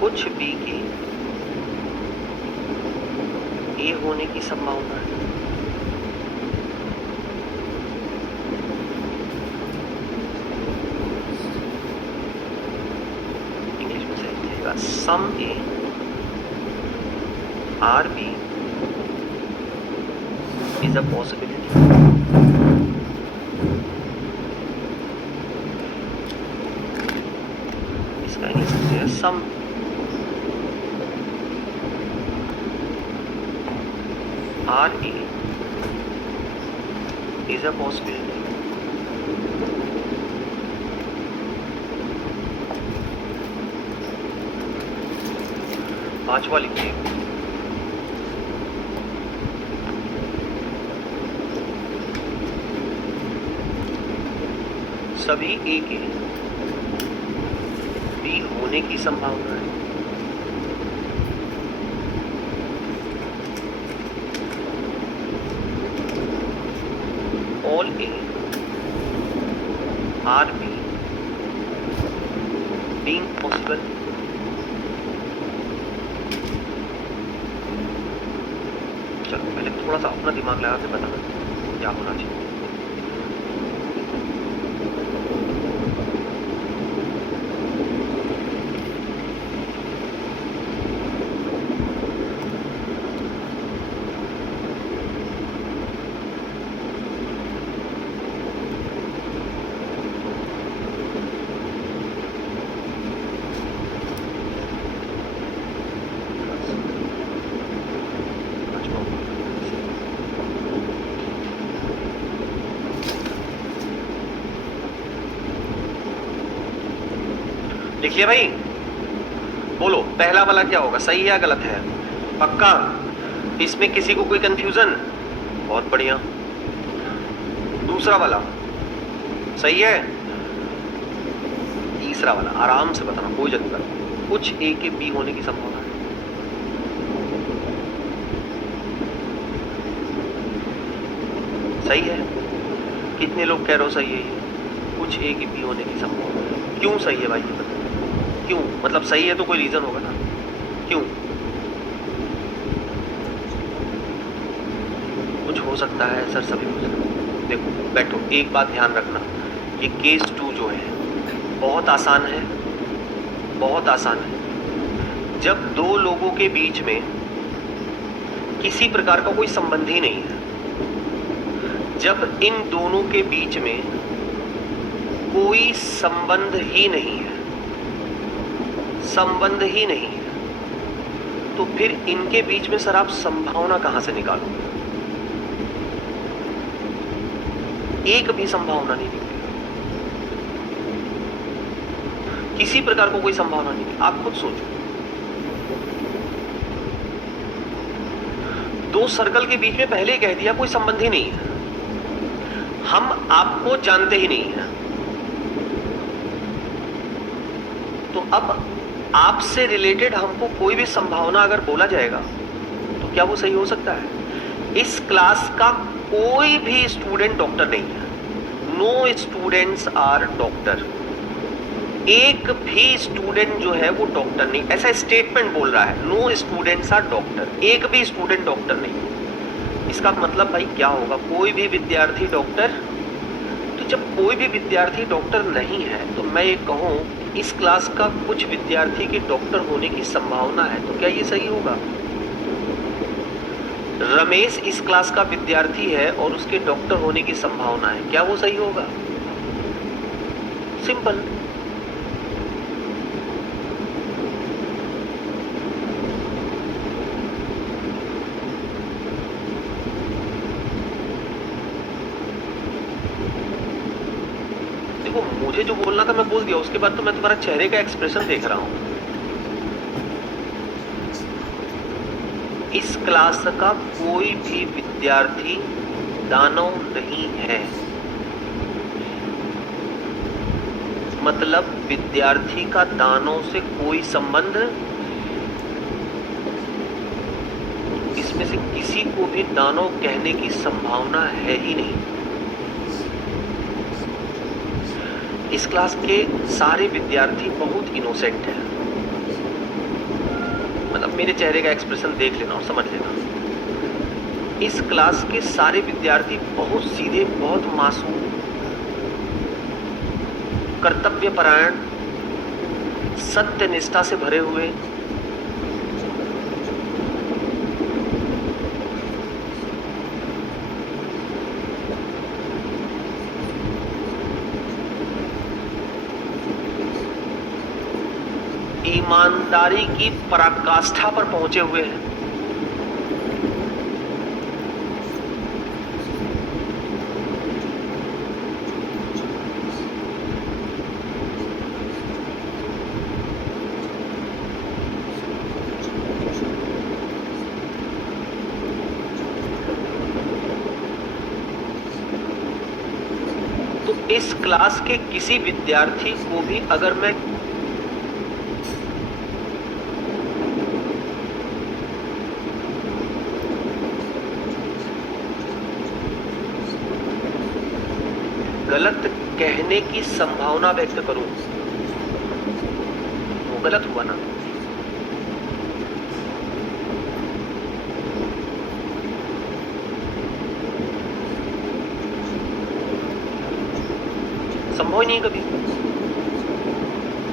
कुछ बी के ए होने की संभावना है, इंग्लिश में सही रहेगा, some A are B is a possibility. इसका इंग्लिश में है some are A is a possibility. पांचवा लिखिए, सभी ए के बी होने की संभावना है, all A are B being possible. चलो पहले थोड़ा सा अपना दिमाग लगा के बताना क्या होना चाहिए। लिखिए भाई, बोलो पहला वाला क्या होगा, सही है या गलत है? पक्का? इसमें किसी को कोई कंफ्यूजन? बहुत बढ़िया। दूसरा वाला सही है? तीसरा वाला आराम से बताना, कोई जल्दी बताना। कुछ ए के बी होने की संभावना है। सही है? कितने लोग कह रहे हो सही है ये? कुछ ए के बी होने की संभावना है। क्यों सही है भाई ये बताओ? क्यों? मतलब सही है तो कोई रीजन होगा ना, क्यों? कुछ हो सकता है सर, सभी हो सकता है। देखो बैठो, एक बात ध्यान रखना, ये केस 2 जो है बहुत आसान है, बहुत आसान है। जब दो लोगों के बीच में किसी प्रकार का कोई संबंध ही नहीं है, जब इन दोनों के बीच में कोई संबंध ही नहीं है, संबंध ही नहीं है, तो फिर इनके बीच में सर आप संभावना कहां से निकालोगे? एक भी संभावना नहीं निकलेगी, किसी प्रकार को कोई संभावना नहीं। आप खुद सोचो, दो सर्कल के बीच में पहले ही कह दिया कोई संबंध ही नहीं है, हम आपको जानते ही नहीं है, तो अब आपसे रिलेटेड हमको कोई भी संभावना अगर बोला जाएगा तो क्या वो सही हो सकता है? इस क्लास का कोई भी स्टूडेंट डॉक्टर नहीं है, नो स्टूडेंट्स आर डॉक्टर। एक भी स्टूडेंट जो है वो डॉक्टर नहीं, ऐसा स्टेटमेंट बोल रहा है, नो स्टूडेंट्स आर डॉक्टर, एक भी स्टूडेंट डॉक्टर नहीं। इसका मतलब भाई क्या होगा? कोई भी विद्यार्थी डॉक्टर। तो जब कोई भी विद्यार्थी डॉक्टर नहीं है तो मैं ये कहूँ इस क्लास का कुछ विद्यार्थी के डॉक्टर होने की संभावना है, तो क्या ये सही होगा? रमेश इस क्लास का विद्यार्थी है और उसके डॉक्टर होने की संभावना है, क्या वो सही होगा? सिंपल। मुझे जो बोलना था मैं बोल दिया, उसके बाद तो मैं तुम्हारा चेहरे का एक्सप्रेशन देख रहा हूं। इस क्लास का कोई भी विद्यार्थी दानव नहीं है, मतलब विद्यार्थी का दानव से कोई संबंध, इसमें से किसी को भी दानव कहने की संभावना है ही नहीं। इस क्लास के सारे विद्यार्थी बहुत इनोसेंट हैं, मतलब मेरे चेहरे का एक्सप्रेशन देख लेना और समझ लेना। इस क्लास के सारे विद्यार्थी बहुत सीधे, बहुत मासूम, कर्तव्यपरायण, सत्यनिष्ठा से भरे हुए, ईमानदारी की पराकाष्ठा पर पहुंचे हुए हैं। तो इस क्लास के किसी विद्यार्थी को भी अगर मैं गलत कहने की संभावना व्यक्त करूं, वो गलत हुआ ना। संभव ही नहीं कभी।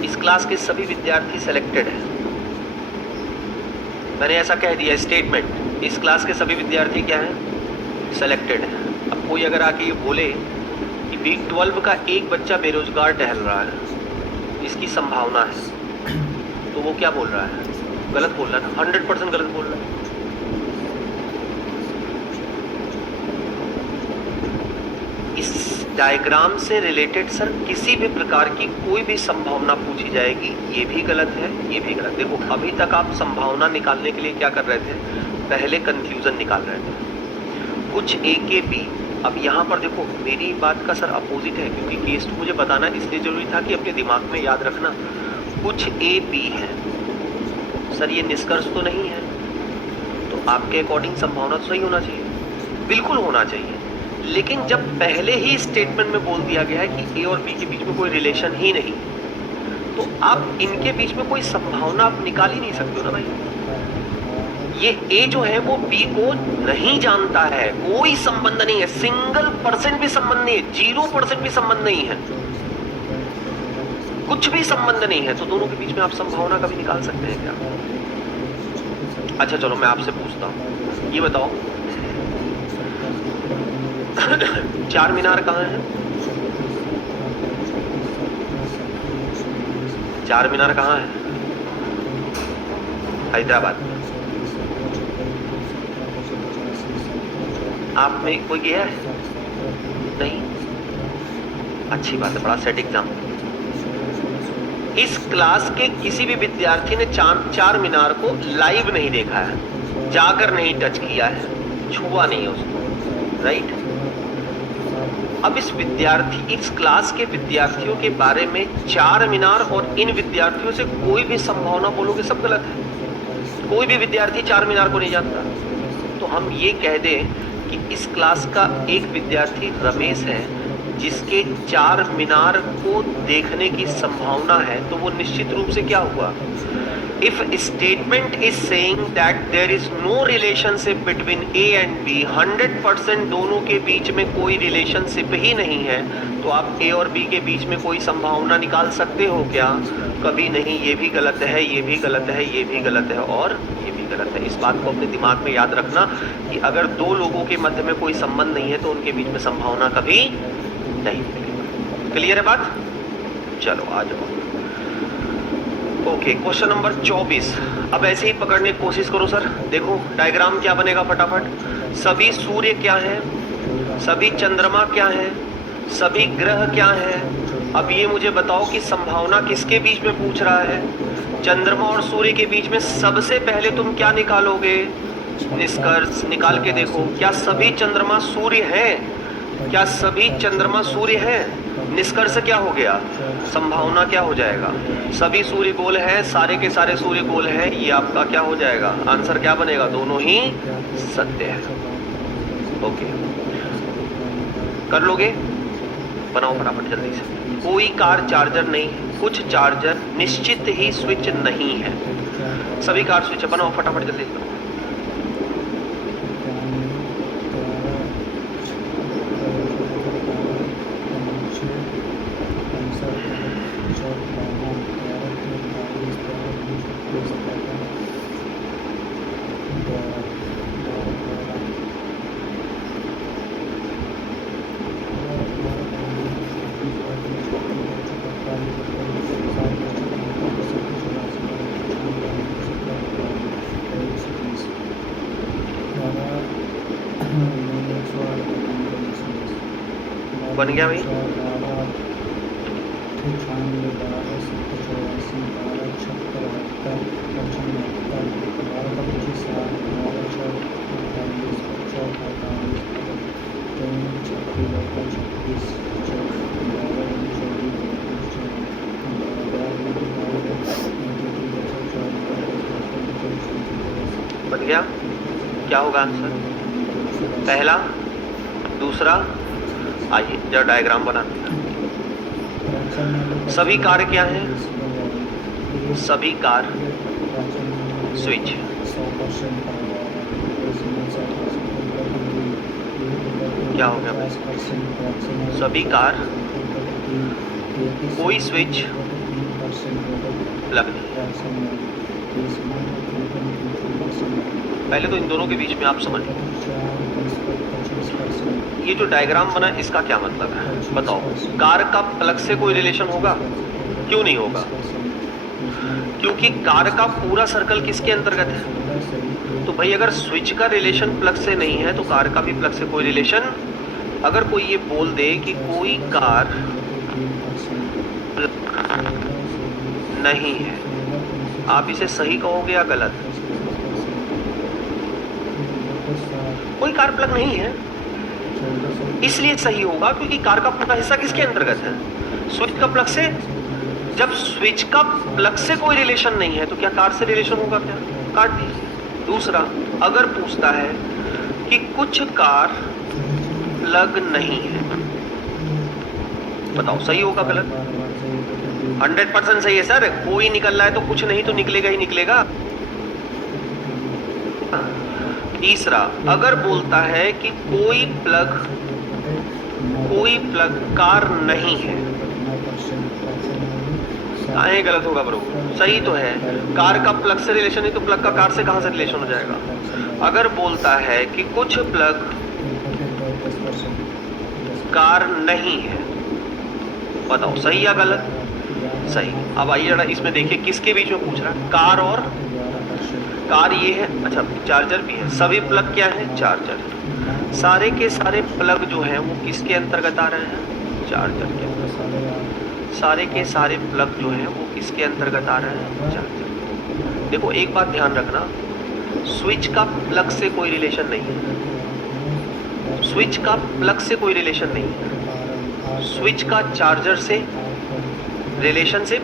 इस क्लास के सभी विद्यार्थी सिलेक्टेड हैं, मैंने ऐसा कह दिया स्टेटमेंट। इस क्लास के सभी विद्यार्थी क्या हैं? सिलेक्टेड हैं। अब कोई अगर आके ये बोले कि वीक 12 का एक बच्चा बेरोजगार टहल रहा है, इसकी संभावना है, तो वो क्या बोल रहा है? गलत बोल रहा है ना, 100% गलत बोल रहा है। इस डायग्राम से रिलेटेड सर किसी भी प्रकार की कोई भी संभावना पूछी जाएगी, ये भी गलत है, ये भी गलत। देखो अभी तक आप संभावना निकालने के लिए क्या कर रहे थे? पहले कंफ्यूजन निकाल रहे थे, कुछ ए के बी। अब यहाँ पर देखो मेरी बात का सर अपोजिट है, क्योंकि केस टू मुझे बताना इसलिए जरूरी था कि अपने दिमाग में याद रखना कुछ ए बी है। सर ये निष्कर्ष तो नहीं है, तो आपके अकॉर्डिंग संभावना तो सही होना चाहिए, बिल्कुल होना चाहिए। लेकिन जब पहले ही स्टेटमेंट में बोल दिया गया है कि ए और बी के बीच में कोई रिलेशन ही नहीं, तो आप इनके बीच में कोई संभावना आप निकाल ही नहीं सकते हो ना भाई। ये ए जो है वो बी को नहीं जानता है, कोई संबंध नहीं है, सिंगल परसेंट भी संबंध नहीं है, 0% भी संबंध नहीं है, कुछ भी संबंध नहीं है, तो दोनों के बीच में आप संभावना कभी निकाल सकते हैं क्या? अच्छा चलो मैं आपसे पूछता हूं, ये बताओ चार मीनार कहाँ है? चार मीनार कहाँ है? हैदराबाद। आप में कोई गया है? नहीं, अच्छी बात है, बड़ा सेट एग्जाम। इस क्लास के किसी भी विद्यार्थी ने चार मीनार को लाइव नहीं देखा है, जाकर नहीं टच किया है, छुआ नहीं है उसको, राइट? अब इस क्लास के विद्यार्थियों के बारे में चार मीनार और इन विद्यार्थियों से कोई भी संभावना बोलोगे सब गलत है। कोई भी विद्यार्थी चार मीनार को नहीं जानता। तो हम ये कह दें कि इस क्लास का एक विद्यार्थी रमेश है जिसके चार मीनार को देखने की संभावना है, तो वो निश्चित रूप से क्या हुआ? If statement is saying that there is no relationship between A and B, 100% दोनों के बीच में कोई रिलेशनशिप ही नहीं है, तो आप A और B के बीच में कोई संभावना निकाल सकते हो क्या? कभी नहीं। ये भी गलत है, ये भी गलत है, ये भी गलत है और ये भी गलत है। इस बात को अपने दिमाग में याद रखना कि अगर दो लोगों के मध्य में कोई संबंध नहीं है तो उनके बीच में संभावना कभी नहीं मिलेगी। क्लियर है बात? चलो आ जाओ। Okay, question number 24। अब ऐसे ही पकड़ने की कोशिश करो सर। देखो डायग्राम क्या बनेगा फटाफट। सभी सूर्य क्या है, सभी चंद्रमा क्या है, सभी ग्रह क्या है, अब ये मुझे बताओ कि संभावना किसके बीच में पूछ रहा है? चंद्रमा और सूर्य के बीच में। सबसे पहले तुम क्या निकालोगे? निष्कर्ष निकाल के देखो, क्या सभी चंद्रमा सूर्य हैं? क्या सभी चंद्रमा सूर्य हैं? निष्कर्ष क्या हो गया? संभावना क्या हो जाएगा? सभी सूर्य गोल है, सारे के सारे सूर्य गोल है। ये आपका क्या हो जाएगा? आंसर क्या बनेगा? दोनों ही सत्य है। ओके, कर लोगे? बनाओ फटाफट जल्दी से। कोई कार चार्जर नहीं है, कुछ चार्जर निश्चित ही स्विच नहीं है। सभी कार स्विच है, बनाओ फटाफट जल्दी से। बन गया भाई? बन गया? क्या होगा आंसर? पहला, दूसरा? आइए जरा डायग्राम बनाते हैं। सभी कार क्या हैं? सभी कार स्विच। क्या हो गया भाई? सभी कार, कोई स्विच प्लग नहीं। पहले तो इन दोनों के बीच में आप समझिए, ये जो डायग्राम बना इसका क्या मतलब है बताओ? कार का प्लग से कोई रिलेशन होगा? क्यों नहीं होगा? क्योंकि कार का पूरा सर्कल किसके अंतर्गत है? तो भाई अगर स्विच का रिलेशन प्लग से नहीं है तो कार का भी प्लग से कोई रिलेशन। अगर कोई ये बोल दे कि कोई कार नहीं है, आप इसे सही कहोगे या गलत? कोई कार प्लग नहीं है इसलिए सही होगा क्योंकि कार का पूरा हिस्सा किसके अंतर्गत है? स्विच का प्लग से। जब स्विच का प्लग से कोई रिलेशन नहीं है तो क्या कार से रिलेशन होगा? क्या? काट दीजिए। दूसरा, अगर पूछता है कि कुछ कार प्लग नहीं है, बताओ सही होगा गलत? 100% सही है सर। कोई निकल रहा है तो कुछ नहीं तो निकलेगा ही निकलेगा। तीसरा, अगर बोलता है कि कोई प्लग कार नहीं है, काहे गलत होगा ब्रो? सही तो है। कार का प्लग से रिलेशन है तो प्लग का कार से कहां से रिलेशन हो जाएगा? अगर बोलता है कि कुछ प्लग कार नहीं है, बताओ सही या गलत? सही। अब आइए जरा इसमें देखिए किसके बीच में पूछ रहा है? कार और कार ये है। अच्छा, चार्जर भी है। सभी प्लग क्या है? चार्जर। सारे के सारे प्लग जो हैं वो किसके अंतर्गत आ रहे हैं? चार्जर के। सारे के सारे प्लग जो हैं वो किसके अंतर्गत आ रहे हैं? चार्जर। देखो एक बात ध्यान रखना, स्विच का प्लग से कोई रिलेशन नहीं है। स्विच का प्लग से कोई रिलेशन नहीं है। स्विच का चार्जर से रिलेशनशिप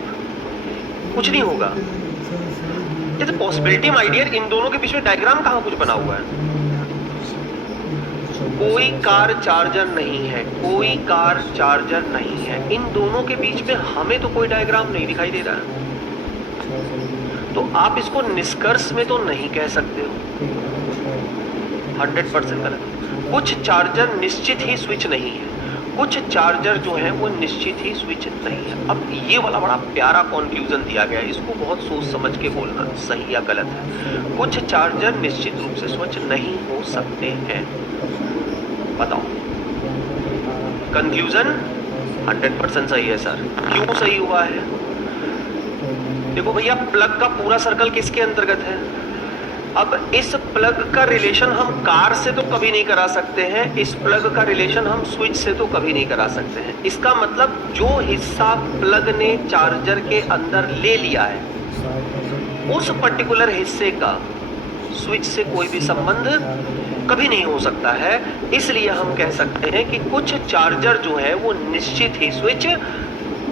कुछ नहीं होगा। जैसे पॉसिबिलिटी माय डियर, इन दोनों के बीच में डायग्राम कहाँ कुछ बना हुआ है? कोई कार चार्जर नहीं है, कोई कार चार्जर नहीं है। इन दोनों के बीच में हमें तो कोई डायग्राम नहीं दिखाई दे रहा है, तो आप इसको निष्कर्ष में तो नहीं कह सकते हो। 100% गलत। कुछ चार्जर निश्चित ही स्विच नहीं है, कुछ चार्जर जो है वो निश्चित ही स्विच नहीं है। अब ये वाला बड़ा प्यारा कंक्लूजन दिया गया है, इसको बहुत सोच समझ के बोलना सही या गलत है। कुछ चार्जर निश्चित रूप से स्विच नहीं हो सकते हैं। बताओ कंक्लूजन 100% सही है सर। क्यों सही हुआ है? देखो भैया, प्लग का पूरा सर्कल किसके अंतर्गत है? अब इस प्लग का रिलेशन हम कार से तो कभी नहीं करा सकते हैं, इस प्लग का रिलेशन हम स्विच से तो कभी नहीं करा सकते हैं। इसका मतलब जो हिस्सा प्लग ने चार्जर के अंदर ले लिया है उस पर्टिकुलर हिस्से का स्विच से कोई भी संबंध कभी नहीं हो सकता है। इसलिए हम कह सकते हैं कि कुछ चार्जर जो है वो निश्चित ही स्विच,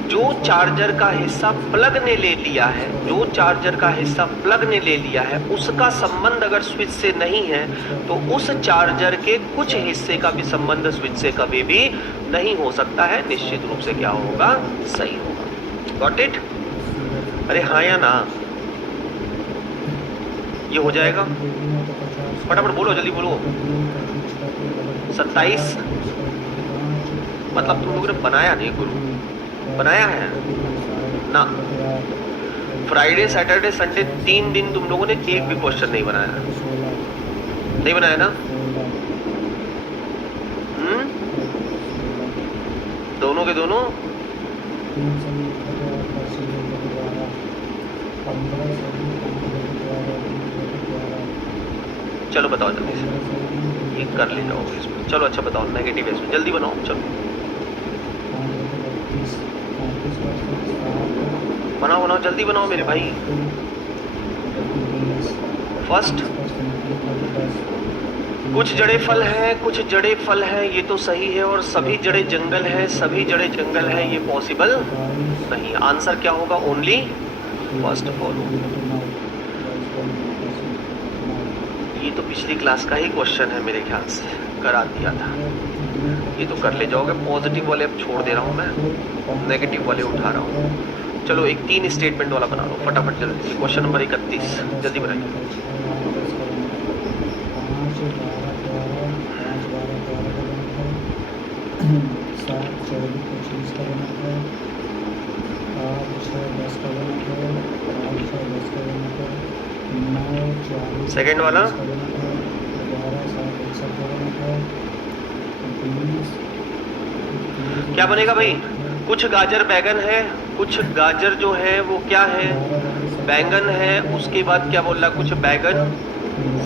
जो चार्जर का हिस्सा प्लग ने ले लिया है, जो चार्जर का हिस्सा प्लग ने ले लिया है उसका संबंध अगर स्विच से नहीं है तो उस चार्जर के कुछ हिस्से का भी संबंध स्विच से कभी भी नहीं हो सकता है। निश्चित रूप से क्या होगा, सही होगा। Got it? अरे हाँ या ना? ये हो जाएगा? फटाफट बोलो, जल्दी बोलो। 27 मतलब तुम लोगों ने बनाया नहीं गुरु, बनाया है ना? फ्राइडे सैटरडे संडे 3 दिन तुम लोगों ने एक भी क्वेश्चन नहीं बनाया, नहीं बनाया ना? दोनों के दोनों चलो बताओ जल्दी से, ये कर ले जाओगे इसमें। चलो अच्छा बताओ, नेगेटिव है इसमें, जल्दी बनाओ। चलो बनाओ बनाओ, जल्दी बनाओ मेरे भाई। फर्स्ट, कुछ जड़े फल हैं, कुछ जड़े फल हैं, ये तो सही है। और सभी जड़े जंगल है, सभी जड़े जंगल है, ये पॉसिबल नहीं। आंसर क्या होगा? Only first follow. ये तो पिछली क्लास का ही क्वेश्चन है मेरे ख्याल से, करा दिया था। ये तो कर ले जाओगे। पॉजिटिव वाले अब छोड़ दे रहा हूँ मैं, नेगेटिव वाले उठा रहा हूँ। चलो एक 3 स्टेटमेंट वाला बना लो फटाफट जल्दी से। क्वेश्चन नंबर 31 जल्दी बनाइए। सेकंड वाला क्या बनेगा भाई? कुछ गाजर बैगन है, कुछ गाजर जो है वो क्या है? बैंगन है। उसके बाद क्या बोल रहा? कुछ बैगन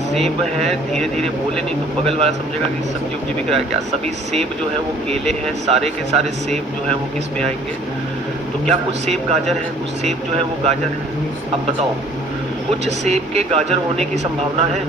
सेब है। धीरे धीरे बोले नहीं तो बगल वाला समझेगा कि सब्जी उब्जी बिक रहा है क्या। सभी सेब जो है वो केले हैं, सारे के सारे सेब जो है वो किस में आएंगे? तो क्या कुछ सेब गाजर है, कुछ सेब जो है वो गाजर है। अब बताओ, कुछ सेब के गाजर होने की संभावना है?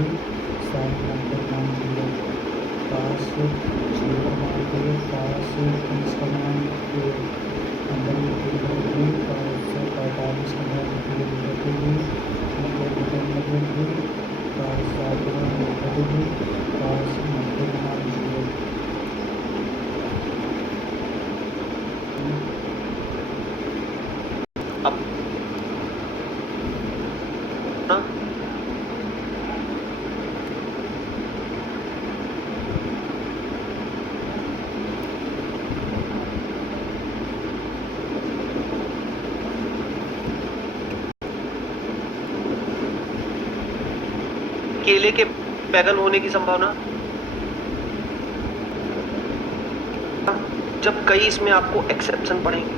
अब हाँ? केले के बैगन होने की संभावना, जब कई इसमें आपको एक्सेप्शन पड़ेंगे।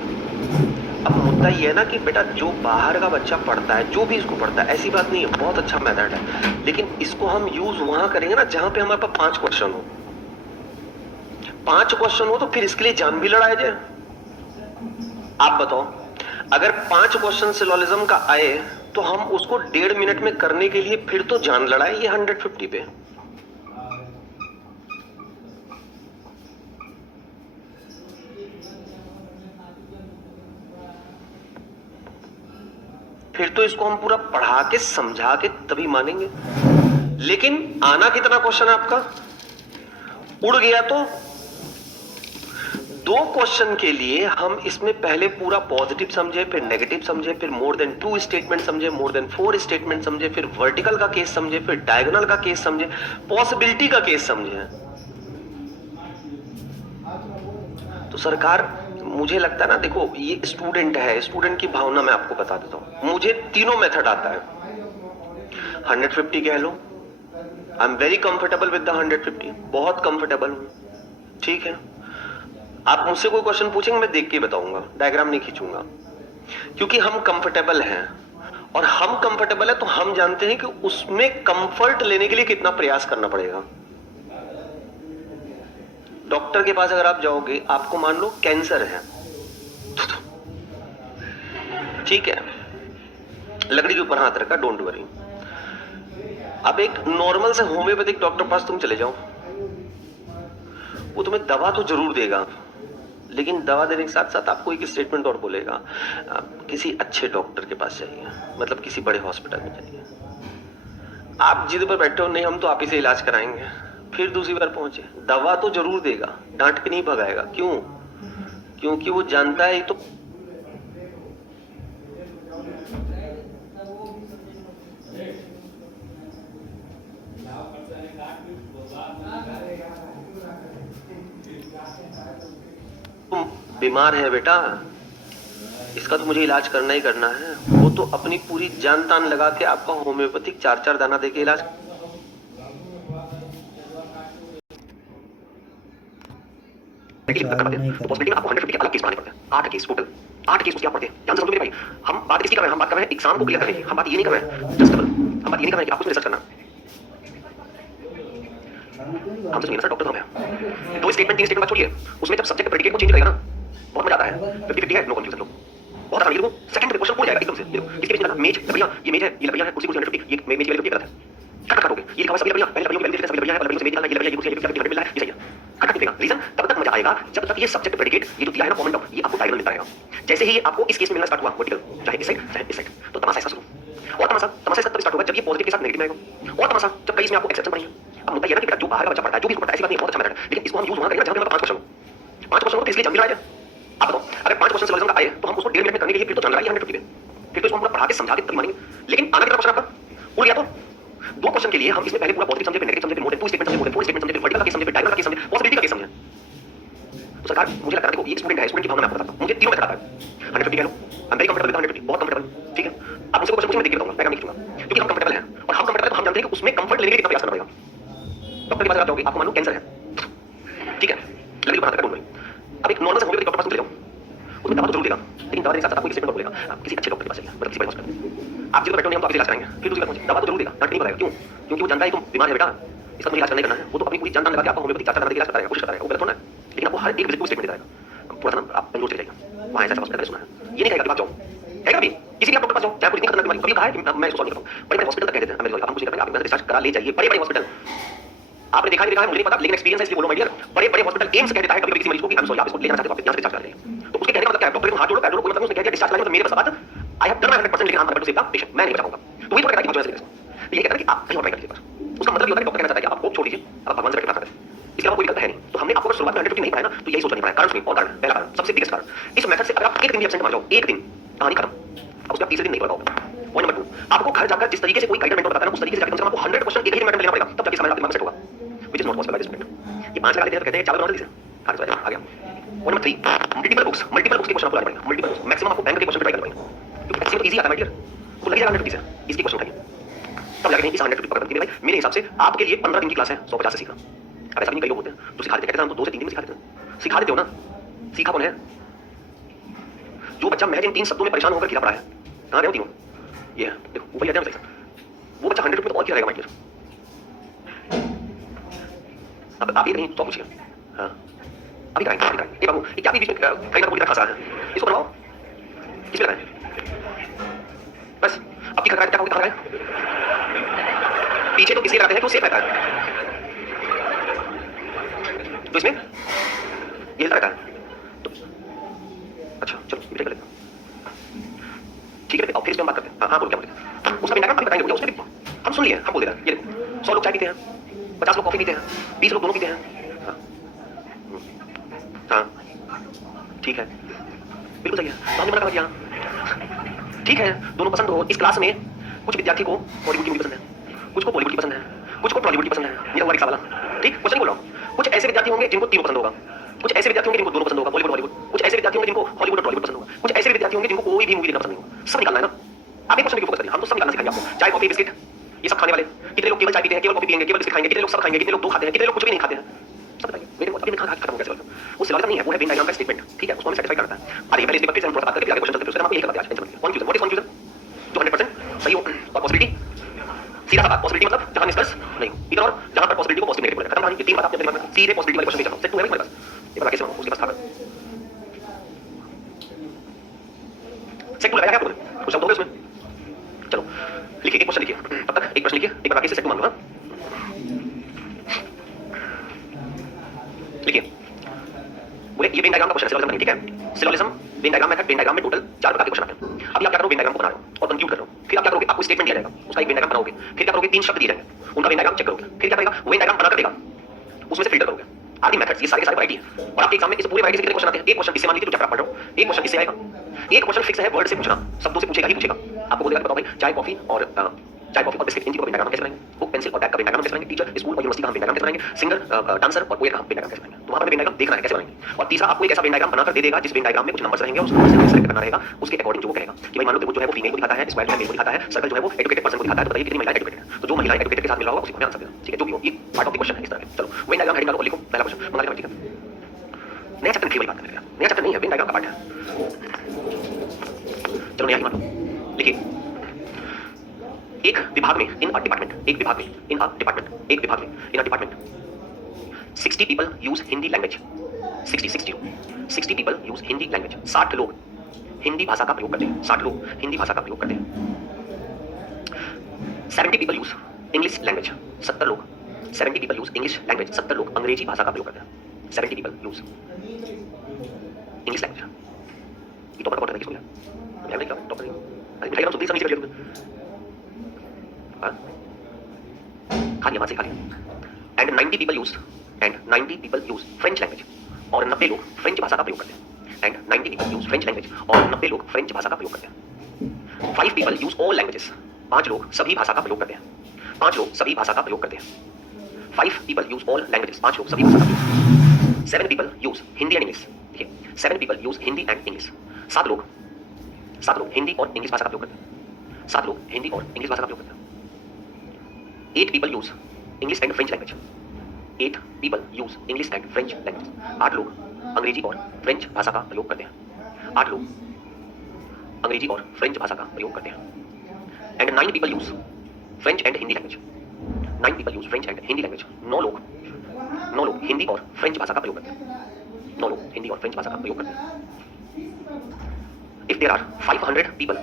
अब मुद्दा ये है ना कि बेटा जो बाहर का बच्चा पढ़ता है, जो भी इसको पढ़ता है, ऐसी बात नहीं है, बहुत अच्छा मेथड है, लेकिन इसको हम यूज वहां करेंगे ना जहां पे हमारे पास 5 क्वेश्चन हो। 5 क्वेश्चन हो तो फिर इसके लिए जान भी लड़ाया जाए। आप बताओ, अगर 5 क्वेश्चन सिलोजिज्म का आए तो हम उसको 1.5 मिनट में करने के लिए फिर तो जान लड़ाए ये 150 पे। फिर तो इसको हम पूरा पढ़ा के समझा के तभी मानेंगे। लेकिन आना कितना क्वेश्चन है आपका? उड़ गया तो 2 क्वेश्चन के लिए हम इसमें पहले पूरा पॉजिटिव समझे, फिर नेगेटिव समझे, फिर मोर देन 2 स्टेटमेंट समझे, मोर देन 4 स्टेटमेंट समझे, फिर वर्टिकल का केस समझे, फिर डायगोनल का केस समझे, पॉसिबिलिटी का केस समझे। तो सरकार, मुझे लगता है ना, देखो ये स्टूडेंट है, स्टूडेंट की भावना मैं आपको बता देता हूं। मुझे तीनों मेथड आता है। 150 कह लो, I am very comfortable with the 150, बहुत कंफर्टेबल हूं। ठीक है, आप मुझसे कोई क्वेश्चन पूछेंगे मैं देख के बताऊंगा, डायग्राम नहीं खींचूंगा, क्योंकि हम कंफर्टेबल हैं। और हम कंफर्टेबल है तो हम जानते हैं कि उसमें कंफर्ट लेने के लिए कितना प्रयास करना पड़ेगा। डॉक्टर के पास अगर आप जाओगे, आपको मान लो कैंसर है, ठीक है, लकड़ी के ऊपर हाथ रखा, डोंट वरी। अब एक नॉर्मल से होम्योपैथिक डॉक्टर पास तुम चले जाओ, वो तुम्हें दवा तो जरूर देगा, लेकिन दवा देने के साथ साथ आपको एक स्टेटमेंट और बोलेगा, किसी अच्छे डॉक्टर के पास जाइए, मतलब किसी बड़े हॉस्पिटल में जाइए। आप जिद पर बैठे हो, नहीं हम तो आप ही से इलाज कराएंगे, फिर दूसरी बार पहुंचे, दवा तो जरूर देगा, डांट के नहीं भगाएगा। क्यों? क्योंकि वो जानता है ये तो तुम बीमार है बेटा, इसका तो मुझे इलाज करना ही करना है। वो तो अपनी पूरी जान तान लगा के आपका होम्योपैथिक 4-4 दाना देके इलाज। पॉसिबिलिटी में आपको 150 के अलग केस बनाने पड़ते हैं। 8 केस टोटल, 8 केस उसके आप पढ़ते हैं। ध्यान से समझो मेरे भाई, हम बात किसकी कर रहे हैं? हम बात कर रहे हैं एग्जाम को क्लियर करने की। हम बात ये नहीं कर रहे हैं जस्ट हम बात ये नहीं कर रहे हैं कि आपको रिसर्च करना। हम समझिए ना सर, डॉक्टर हम है, 2 स्टेटमेंट 3 स्टेटमेंट बात छोड़िए, उसमें जब सब्जेक्ट प्रेडिकेट को चेंज करेगा ना, बहुत मजा आता है। 50-50 है, नो कंफ्यूजन लो, बहुत आसान है। देखो सेकंड क्वेश्चन पूरा जाएगा एकदम से। देखो किसके बीच में मेज लकड़ियां, ये मेज है, ये लकड़ियां है, कुर्सी 150, ये मेज की वैल्यू गलत है, कट कट हो गए। ये लिखा हुआ सभी लकड़ियां, पहले लकड़ियों की वैल्यू सभी लकड़ियां है, लकड़ियों से मेज निकालना, ये लकड़ियां, ये कुर्सी, ये 100 मिल रहा है, ये सही है, कट देगा। रीजन तब तक मजा आएगा जब तक ये सब्जेक्ट प्रेडिकेट ये जो दिया है ना कॉमन टर्म, ये आपको डायगोनल मिलता रहेगा। जैसे ही आपको इस केस में मिलना स्टार्ट हुआ वर्टिकल, चाहे इस साइड चाहे इस साइड, तो तमाशा ऐसा शुरू। और तमाशा तब स्टार्ट होगा जब ये पॉजिटिव के साथ नेगेटिव में आएगा, और तमाशा जब कई इसमें आपको एक्सेप्शन बनेंगे। अब मुद्दा ये ना कि बेटा जो बाहर का बच्चा पढ़ता है, जो भी पढ़ता है, ऐसी बात नहीं, बहुत अच्छा मैथड है, लेकिन इसको हम यूज वहां करेंगे जहां पे हमारे 5 क्वेश्चन हो। 5 क्वेश्चन हो तो इसलिए जल्दी राइट है। आप बताओ, अगर 5 क्वेश्चन सिविलिज्म का आए तो हम उसको 1.5 मिनट में करने के लिए फिर तो जानकारी 150 पे, फिर तो इसको हम पूरा पढ़ा के समझा के तभी मानेंगे। लेकिन आना कितना क्वेश्चन आपका उड़ गया तो 2 क्वेश्चन के लिए हम इसमें पहले पूरा पॉजिटिव समझे, फिर नेगेटिव समझे, फिर मोड 2 स्टेटमेंट समझे, मोड 4 स्टेटमेंट समझे, फिर वर्टिकल का केस समझे, फिर डायगोनल का केस समझे, पॉसिबिलिटी का केस समझे। तो सरकार मुझे लगता है देखो, ये स्टूडेंट है, स्टूडेंट की भावना मैं आपको बताता हूं, मुझे तीनों मेथड आता है। 150 कह लो, I am very comfortable with 150, बहुत कंफर्टेबल, ठीक है। आप मुझसे क्वेश्चन पूछिए, मैं देख के बताऊंगा, मैं नहीं पूछूंगा, क्योंकि हम कंफर्टेबल हैं। और हम कंफर्टेबल है तो हम जानते हैं कि उसमें कंफर्ट लेने के लिए कितना प्रयास करना पड़ेगा। डॉक्टर के पास आप जाओगे, आपको मान लो कैंसर है, ठीक है, लकड़ी बना कर ढूंढ लो। अब एक नॉर्मल से होम्योपैथिक डॉक्टर पास चले जाओ, उसमें दवा तो जरूर देगा, लेकिन दवा देने के साथ आपको एक स्टेटमेंट बोलेगा, आप किसी अच्छे डॉक्टर के पास जाइए, मतलब किसी बड़े हॉस्पिटल। आप जिस बैठो नहीं, हम तो आपके इलाज कराएंगे, फिर दूसरी बात पहुंचे, दवा तो जरूर देगा, डांट नहीं भगाएगा। क्यों? क्योंकि वो जानता है तुम बीमार है बेटा, इसका मुझे इलाज करना ही करना है। वो तो अपनी पूरी जान लगा के आपको होम्योपैथिक 4-4 दाना देके इलाज करता है, कोशिश करता है, वो गलत होना है। लेकिन आपको हर एक विजिट को स्टेटमेंट देता है। पूरा ना आप बेंगलोर चले जाइए, वहां ऐसा हॉस्पिटल सुना है, ये नहीं कहेगा कि आप जाओ, कहेगा भी किसी भी आप डॉक्टर पास जाओ, चाहे कोई दिक्कत बीमारी, कभी कहा है कि मैं इसको सॉल्व करता हूं। बड़े हॉस्पिटल तक कह देते हैं, हम कुछ नहीं करते, आप रिसर्च करा ले जाइए, बड़े हॉस्पिटल। आपने देखा है मुझे नहीं पता, लेकिन एक्सपीरियंस है इसलिए बोलो माय डियर, बड़े हॉस्पिटल एम्स कह देता है कभी किसी मरीज को कि आई एम सॉरी, आप इसको लेना चाहते हो, आप यहां से डिस्चार्ज करा लेंगे। तो उसके कहने का मतलब क्या है? डॉक्टर को हाथ जोड़ो, पैर जोड़ो, कोई मतलब उसने कह दिया डिस्चार्ज करा, मतलब मेरे पास बात आई हैव डन 100%, लेकिन आप सेव द पेशेंट, मैं नहीं बचा पाऊंगा। तो वही तो कहता है कि आप जो है ये कहता है कि आप कहीं और ट्राई कर लीजिए। उसका मतलब ये होता है कि डॉक्टर कहना चाहता है कि आप होप छोड़ दीजिए, आप भगवान से बैठ के प्रार्थना करें, इसके अलावा कोई विकल्प है नहीं। तो हमने आपको अगर शुरुआत में 150 नहीं पाया ना, तो यही सोचना नहीं पड़ा। कारण सुनिए, और कारण, पहला कारण, सबसे बिगेस्ट कारण, इस मेथड से अगर आप एक दिन भी एब्सेंट मार जाओ, एक दिन, कहानी खत्म, अब उसके बाद तीसरे दिन नहीं पढ़ पाओगे। पॉइंट नंबर 2, आपको घर जाकर जिस तरीके से कोई गाइड मेंटर बताता है ना, उस तरीके से जाकर कम से कम आपको 100 क्वेश्चन एक ही दिन में लेना पड़ेगा, तब जाके समझ आपके दिमाग में सेट होगा, which is not possible by this student. ये 5 लगा लेते हैं तो कहते हैं चावल बना दीजिए, खा लो, आ गया। पॉइंट नंबर 3, मल्टीपल बुक्स के क्वेश्चन आपको लाने पड़ेंगे, मल्टीपल बुक्स, मैक्सिमम आपको बैंक के क्वेश्चन ट्राई करना पड़ेगा, क्योंकि एक्चुअली इजी आता है माय डियर, तो लगेगा 150 है, इसके क्वेश्चन उठाइए, तब जाके इस 150 पकड़ मेरे भाई। मेरे हिसाब से आपके लिए 15 दिन की क्लास है, 150 से सीखना। अब ऐसा नहीं, कई लोग होते हैं तो सिखा देते हैं, कहते हैं हम तो 2 से 3 दिन में सिखा देते हैं। सिखा देते हो ना, सीखा कौन है? जो बच्चा महज इन 3 शब्दों में परेशान होकर खिला पड़ा है, कहां रहे हो तीनों? ये है, देखो ऊपर ही आ जाए, वो बच्चा 100 में तो और क्या रहेगा माय डियर। अब आप ये नहीं तो पूछिए, हां अभी कराएंगे, अभी कराएंगे। ये बाबू, ये क्या भी बीच में कहीं ना बोल रखा है, इसको बनवाओ, किस पे लगाएं? बस अब की खतरा क्या होगा, कहां लगाएं? पीछे तो किसी लगाते हैं तो सेफ रहता है, तो इसमें ये रहता है। तो अच्छा चलो ये कर लेते हैं, ठीक है। और फिर इस पे हम बात करते हैं। हाँ बोलो क्या बोलते हैं, उसका भी डायग्राम बताएंगे, उसमें भी हम सुन लिए, हम बोल दे रहे हैं। ये देखो 100 लोग चाय पीते हैं, 50 लोग कॉफी पीते हैं, 20 लोग दोनों पीते हैं। हाँ ठीक है, बिल्कुल सही है, तो हमने मना कर दिया। ठीक है, दोनों पसंद हो। इस क्लास में कुछ विद्यार्थी को बॉलीवुड की मूवी पसंद है, कुछ को बॉलीवुड की पसंद है, कुछ को टॉलीवुड की पसंद है, मेरा हुआ रिक्शा वाला, ठीक, क्वेश्चन बोल रहा हूँ। कुछ ऐसे विद्यार्थी होंगे जिनको तीनों पसंद होगा, कुछ ऐसे विद्यार्थी होंगे जिनको दोनों पसंद होगा, बॉलीवुड बॉलीवुड, कुछ ऐसे विद्यार्थी होंगे जिनको हॉलीवुड और टॉलीवुड पसंद होगा, कुछ ऐसे विद्यार्थी होंगे जिनको कोई भी मूवी देखना पसंद नहीं होगा। सब निकालना है ना, आप एक क्वेश्चन पे फोकस करिए, हम तो सब निकालना सिखाएंगे आपको। चाय कॉफी बिस्किट ये सब खाने वाले, कितने लोग केवल चाय पीते हैं, केवल कॉफी पिएंगे, केवल बिस्किट खाएंगे, कितने लोग सब खाएंगे, कितने लोग 2 खाते हैं, कितने लोग कुछ भी नहीं खाते हैं, सब बताइए। मेरे को अभी मैं खत्म हो गया सिलेबस, वो सिलेबस नहीं है, वो है वेन डायग्राम का स्टेटमेंट, ठीक है, उसको हमें सेटिस्फाई करना है। आइए पहले इस पे फिर हम थोड़ा बात करके आगे क्वेश्चन चलते हैं, फिर हम आपको ये करते हैं आज टेंशन मत लीजिए। कौन क्वेश्चन, व्हाट इज कौन क्वेश्चन जो 100% सही हो और पॉसिबिलिटी, सीधा सा बात, पॉसिबिलिटी मतलब जहां निष्कर्ष नहीं हो, इधर और जहां पर पॉसिबिलिटी को पॉजिटिव नेगेटिव बोलेगा, खत्म कहानी। ये तीन बात आपने अपने दिमाग में सीधे पॉजिटिव वाले क्वेश्चन में चलो, सेट टू है भाई हमारे पास, ये बता कैसे उसके पास था सेट टू लगाया क्या आपने, कुछ शब्द होंगे उसमें। चलो लिखिए, एक क्वेश्चन लिखिए, तब तक एक प्रश्न लिखिए, एक बार आगे से सेट टू मान लो। लिखिए, बोले ये वेन डायग्राम का क्वेश्चन है, सिलोजिज्म नहीं, ठीक है। Syllogism Venn diagram method, Venn diagram में टोटल 4 प्रकार के क्वेश्चन आते हैं। अभी आप क्या करो, वेन डायग्राम को बना रहे हो और कंक्लूड कर रहे हो, फिर आप क्या करोगे, आपको स्टेटमेंट दिया जाएगा, उसका एक वेन डायग्राम बनाओगे, फिर क्या करोगे, 3 शब्द दिए जाएंगे, उनका वेन डायग्राम चेक करोगे, फिर क्या करेगा, वेन डायग्राम बनाकर देगा, उसमें से फिल्टर करोगे। आदि मेथड्स, ये सारे के सारे वैरायटी है। और आपके एग्जाम में इस पूरे वैरायटी से कितने क्वेश्चन आते हैं, एक क्वेश्चन इससे मान लीजिए जो चैप्टर आप पढ़ रहे हो, एक क्वेश्चन इससे आएगा, एक क्वेश्चन फिक्स है वर्ड से पूछना, शब्दों से पूछेगा ही पूछेगा। आपको बोलेगा बताओ भाई चाय कॉफी और बिस्किट इनकी वेन डायग्राम कैसे बनाएंगे, बुक पेंसिल और बैग का वेन डायग्राम कैसे बनाएंगे, टीचर स्कूल और यूनिवर्सिटी का वेन डायग्राम कैसे बनाएंगे, सिंगर डांसर और पोएट का वेन डायग्राम कैसे बनाएंगे। तो वहां पर वेन डायग्राम देखना है कैसे बनाएंगे। और तीसरा आपको एक ऐसा वेन डायग्राम बनाकर दे देगा जिस वेन डायग्राम में कुछ नंबर्स रहेंगे, उस नंबर से सेलेक्ट करना रहेगा, उसके अकॉर्डिंग जो वो कहेगा कि भाई मान लो त्रिभुज जो है वो फीमेल को दिखाता है, स्क्वायर जो है मेल को दिखाता है, सर्कल जो है वो एजुकेटेड पर्सन को दिखाता है, तो बताइए कितनी महिलाएं एजुकेटेड है। तो जो महिलाएं एजुकेटेड के साथ मिल रहा होगा उसी को हमें आंसर देना, ठीक है। जो भी हो, ये पार्ट ऑफ द क्वेश्चन है इस तरह के। चलो वेन डायग्राम हेडिंग डालो और लिखो पहला क्वेश्चन, मंगा लेना, ठीक है। नया चैप्टर की बात करते हैं, नया चैप्टर नहीं है, वेन डायग्राम का पार्ट है। चलो नया ही मान लो, लिखिए एक विभाग में, इन अ डिपार्टमेंट, एक विभाग में, इन अ डिपार्टमेंट, एक विभाग में, in a department 60 people use Hindi language, 60 people use Hindi language, 60 लोग हिंदी भाषा का प्रयोग करते हैं, 60 लोग हिंदी भाषा का प्रयोग करते हैं। 70 पीपल यूज इंग्लिश लैंग्वेज, 70 लोग, 70 पीपल यूज इंग्लिश लैंग्वेज, 70 लोग अंग्रेजी भाषा का प्रयोग करते हैं। 70 पीपल यूज इंग्लिश लैंग्वेज। ये टॉपर कौन है, किसको मिला, मैं नहीं क्या टॉपर नहीं, अरे डायग्राम सुनते समझ कर लिया खा लिया, खा लिया। And 90 people use, and 90 people use French language, और 90 लोग फ्रेंच भाषा का प्रयोग करते हैं। And 90 people use French language, और 90 लोग फ्रेंच भाषा का प्रयोग करते हैं। 5 पीपल यूज ऑल लैंग्वेजेस, 5 लोग सभी भाषा का प्रयोग करते हैं, 5 लोग सभी भाषा का प्रयोग करते हैं। 5 पीपल यूज ऑल लैंग्वेजेस, 5 लोग सभी भाषा का प्रयोग। 7 people use Hindi and English, ठीक है। 7 people use Hindi and English, 7 लोग हिंदी और इंग्लिश भाषा का प्रयोग करते हैं, 7 लोग हिंदी और इंग्लिश भाषा का प्रयोग करते हैं। 8 people use English and French language, 8 people use English and French language, 8 लोग अंग्रेजी और फ्रेंच भाषा का प्रयोग करते हैं, 8 लोग अंग्रेजी और फ्रेंच भाषा का प्रयोग करते हैं। And 9 people use French and Hindi language, 9 people use French and Hindi language, 9 लोग हिंदी और फ्रेंच भाषा का प्रयोग करते हैं, 9 लोग हिंदी और फ्रेंच भाषा का प्रयोग करते हैं। If there are 500 people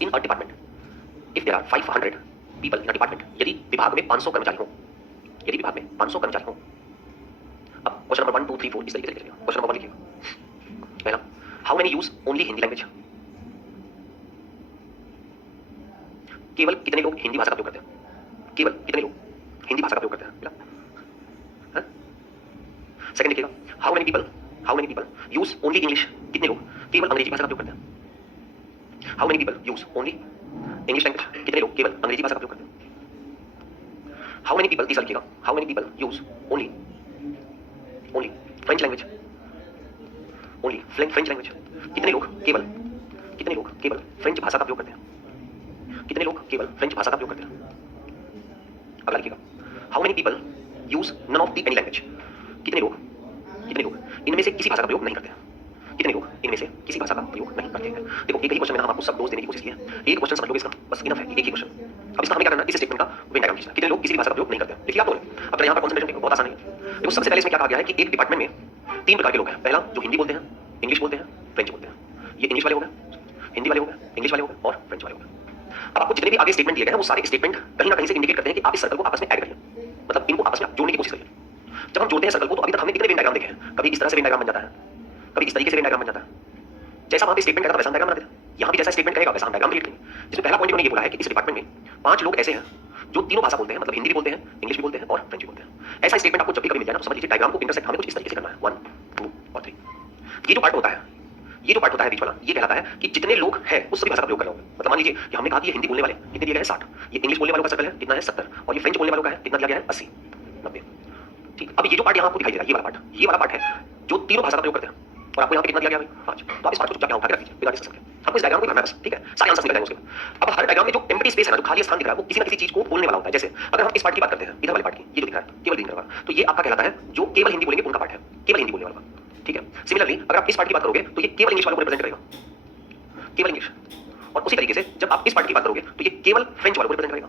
in a department, if there are 500 people in a department, यदि विभाग में 500 कर्मचारी हो, यदि विभाग में 500 कर्मचारी हो। अब क्वेश्चन नंबर 1 2 3 4 इस तरीके से लिखिएगा। क्वेश्चन नंबर 1 लिखिएगा पहला, how many use only Hindi language, केवल कितने लोग हिंदी भाषा का प्रयोग करते हैं, केवल कितने लोग हिंदी भाषा का प्रयोग करते हैं। सेकंड लिखिएगा, how many people use only English, कितने लोग केवल अंग्रेजी भाषा का प्रयोग करते हैं। How many people use only English language, कितने लोग केवल अंग्रेजी भाषा का प्रयोग करते हैं। हाउ मेनी पीपल, तीसरा लिखिएगा, how many people use only French language, only French language, कितने लोग केवल फ्रेंच भाषा का प्रयोग करते हैं, कितने लोग केवल फ्रेंच भाषा का प्रयोग करते हैं। अगला लिखिएगा, how many people use none of the any language, कितने लोग इनमें से किसी भाषा का प्रयोग नहीं करते हैं, कितने लोग इनमें से किसी भाषा का प्रयोग नहीं करते हैं। देखो एक ही क्वेश्चन में हम आपको सब दोष देने की कोशिश की है, एक क्वेश्चन समझ लोगे इसका बस इनफ है, एक ही क्वेश्चन। अब इसका हमें क्या करना है, इस स्टेटमेंट का वेन डायग्राम खींचना, कितने लोग किसी भाषा का प्रयोग नहीं करते हैं। देखिए आप लोग अब यहाँ पर कॉन्सेंट्रेशन बहुत आसान है। देखो सबसे पहले इसमें क्या कहा गया है कि एक डिपार्टमेंट में 3 प्रकार के लोग हैं। पहला जो हिंदी बोलते हैं, इंग्लिश बोलते हैं, फ्रेंच बोलते हैं। ये इंग्लिश वाले हो गए, हिंदी वाले हो गए, इंग्लिश वाले हो गए और फ्रेंच वाले हो गए। अब आपको जितने भी आगे स्टेटमेंट दिए गए हैं वो सारे स्टेटमेंट कहीं ना कहीं से इंडिकेट करते हैं कि आप इस सर्कल को आपस में ऐड करिए, मतलब इनको आपस में जोड़ने की कोशिश करिए। जब हम जोड़ते हैं सर्कल को तो अभी तक हमने कितने वेन डायग्राम देखे हैं, कभी इस तरह से वेन डायग्राम बन जाता है, कभी इस तरीके से वेन डायग्राम बन जाता है। जैसा वहां पे स्टेटमेंट कहेगा वैसा डायग्राम बना देते हैं, यहाँ भी जैसा स्टेटमेंट कहेगा वैसा हम डायग्राम क्रिएट करेंगे। जिसमें पहला पॉइंट उन्होंने ये बोला है कि इस डिपार्टमेंट में 5 लोग ऐसे हैं जो तीनों भाषा बोलते हैं, मतलब हिंदी भी बोलते हैं, इंग्लिश भी बोलते हैं और फ्रेंच भी बोलते हैं। ऐसा स्टेटमेंट आपको जब भी कभी मिल जाए ना, समझ लीजिए डायग्राम को इंटरसेक्ट हमें कुछ इस तरीके से करना है, 1 2 और 3। ये जो पार्ट होता है बीच वाला, ये कहलाता है कि जितने लोग हैं उस सभी भाषा का प्रयोग कर रहे होंगे। मतलब मान लीजिए कि हमने कहा कि ये हिंदी बोलने वाले कितने दिए गए हैं 60, ये इंग्लिश बोलने वालों का सर्कल है कितना है 70, और ये फ्रेंच बोलने वालों का है कितना दिया गया है 80 90। ठीक, अब ये जो पार्ट यहाँ आपको दिखाई दे रहा है, ये वाला पार्ट है जो तीनों भाषा का प्रयोग करते हैं, और आपको यहाँ पे कितना दिया गया है 5। तो आप इस पार्ट को चुपचाप यहाँ उठा के रख दीजिए बिना डिस्कस करके। आपको इस डायग्राम को करना है बस, ठीक है, सारे आंसर निकल जाएंगे उसके। अब हर डायग्राम में जो एम्प्टी स्पेस है ना, जो खाली स्थान दिख रहा है, वो किसी ना किसी चीज को बोलने वाला होता है। जैसे अगर हम इस पार्ट की बात करते हैं, इधर वाले पार्ट की, ये जो दिख रहा है केवल हिंदी वाला, तो ये आपका कहलाता है जो केवल हिंदी बोलेंगे उनका पार्ट है, केवल हिंदी बोलने वाला, ठीक है। सिमिलरली अगर आप इस पार्ट की बात करोगे तो ये केवल इंग्लिश वालों को रिप्रेजेंट करेगा, केवल इंग्लिश। और उसी तरीके से जब आप इस पार्ट की बात करोगे तो ये केवल फ्रेंच वालों को रिप्रेजेंट करेगा।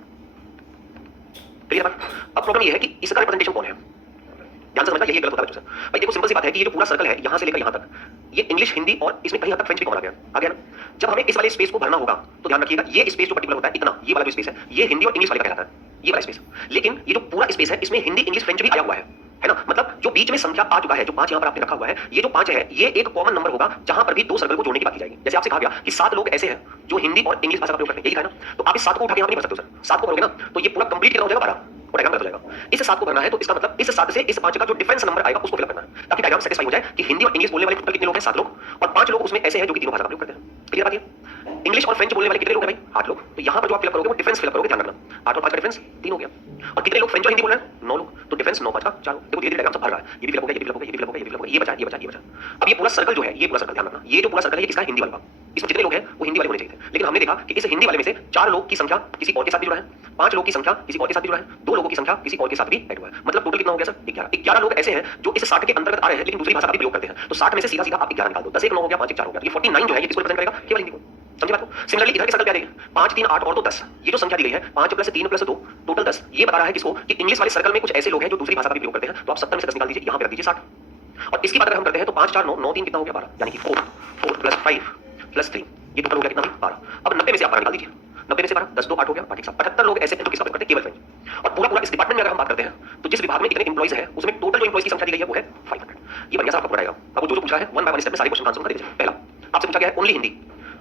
क्लियर बात? अब प्रॉब्लम ये है कि इसका रिप्रेजेंटेशन कौन है? ध्यान से समझना, यही गलत होता है बच्चों से। भाई देखो सिंपल सी बात है कि ये जो पूरा सर्कल है यहां से लेकर यहां तक, ये इंग्लिश, हिंदी और इसमें कहीं हद तक फ्रेंच भी कॉमन आ गया ना। जब हमें इस वाले स्पेस को भरना होगा तो ध्यान रखिएगा, ये स्पेस जो पर्टिकुलर होता है इतना, ये वाला जो स्पेस है ये हिंदी और इंग्लिश वाले का कहलाता है, ये वाला स्पेस। लेकिन ये जो पूरा स्पेस है इसमें हिंदी, इंग्लिश, फ्रेंच भी आया हुआ है ना। मतलब जो बीच में संख्या आ चुका है, जो 5 यहां पर आपने रखा हुआ है, ये जो 5 है ये एक कॉमन नंबर होगा जहां पर भी दो सर्कल को जोड़ने की बात की जाएगी। जैसे आपसे कहा गया कि 7 लोग ऐसे हैं जो हिंदी और इंग्लिश भाषा का प्रयोग करते हैं, यही लिखा है ना। तो आप इस 7 को उठा के यहां नहीं भर सकते हो सर। 7 को भरोगे ना तो ये पूरा कंप्लीट कितना हो जाएगा? 12 और डायग्राम कर हो जाएगा। इस 7 को भरना है तो इसका मतलब इस 7 से इस 5 का जो डिफरेंस नंबर आएगा उसको फिलअप करना है, ताकि डायग्राम सेटिस्फाई हो जाए कि हिंदी और इंग्लिश बोलने वाले टोटल कितने लोग हैं? 7 लोग, और 5 लोग उसमें ऐसे हैं जो कि तीनों भाषा का प्रयोग करते हैं। क्लियर बात है? इंग्लिश और फ्रेंच बोलने वाले कितने लोग हैं भाई? 8 लोग। तो यहां पर जो आप फिलअप करोगे वो डिफरेंस फिलअप करोगे, ध्यान रखना। 8 और 5 का डिफरेंस 3 हो गया। और कितने लोग फ्रेंच और हिंदी बोल रहे हैं? 9 लोग। तो डिफरेंस 9 5 का 4। देखो धीरे-धीरे डायग्राम सब भर रहा है। ये भी फिलअप हो गया, ये भी फिलअप हो गया, ये भी फिलअप हो गया, ये भी फिलअप हो गया, ये बचा, ये बचा, ये बचा। अब ये पूरा सर्कल जो है, ये पूरा सर्कल ध्यान रखना, ये जो पूरा सर्कल है ये किसका है? हिंदी वाले का। इसमें जितने लोग हैं वो हिंदी वाले होने चाहिए थे। लेकिन हमने देखा कि इस हिंदी वाले में से 4 लोग की संख्या किसी और के साथ भी जुड़ा है, 5 लोग की संख्या किसी और के साथ भी जुड़ा है, 2 लोगों की संख्या किसी और के साथ भी ऐड हुआ है। मतलब टोटल कितना हो गया सर? 11। 11 लोग ऐसे हैं जो इस 60 के अंतर्गत आ रहे हैं लेकिन दूसरी भाषा का भी प्रयोग करते हैं। तो 60 में से सीधा-सीधा आप 11 निकाल दो। 10 1 9 हो गया, 5 1 4 हो गया। ये 49 जो है ये किसको रिप्रेजेंट करेगा? केवल हिंदी को। समझे बात को? सिमिलरली इधर के सर्कल क्या देंगे? 5 3 8 और 2 10। ये जो संख्या दी गई है 5 + 3 + 2 टोटल 10। ये बता रहा है किसको? कि इंग्लिश वाले सर्कल में कुछ ऐसे लोग हैं जो दूसरी भाषा का भी प्रयोग करते हैं। तो आप 70 में से 10 निकाल दीजिए, यहां पे रख दीजिए 60। और इसकी बात अगर हम करते हैं तो 5 4 9 9 3 कितना हो गया? 12। यानी कि 4 + 5 + 3 ये टोटल हो गया कितना? 12। अब 90 में से आप 12 निकाल दीजिए। 90 में से 12 10 2 8 हो गया, बाकी सब 78 लोग ऐसे हैं जो किसका प्रयोग करते हैं? केवल फ्रेंच। और पूरा इस डिपार्टमेंट में अगर हम बात करते हैं तो जिस विभाग में कितने एम्प्लॉइज हैं उसमें टोटल जो एम्प्लॉइज की संख्या दी गई है वो है 500। ये बढ़िया सा आपको बताएगा। अब वो जो पूछा है 1 बाय 1 स्टेप में सारे क्वेश्चन का आंसर बता दीजिए। पहला आपसे पूछा गया है ओनली हिंदी,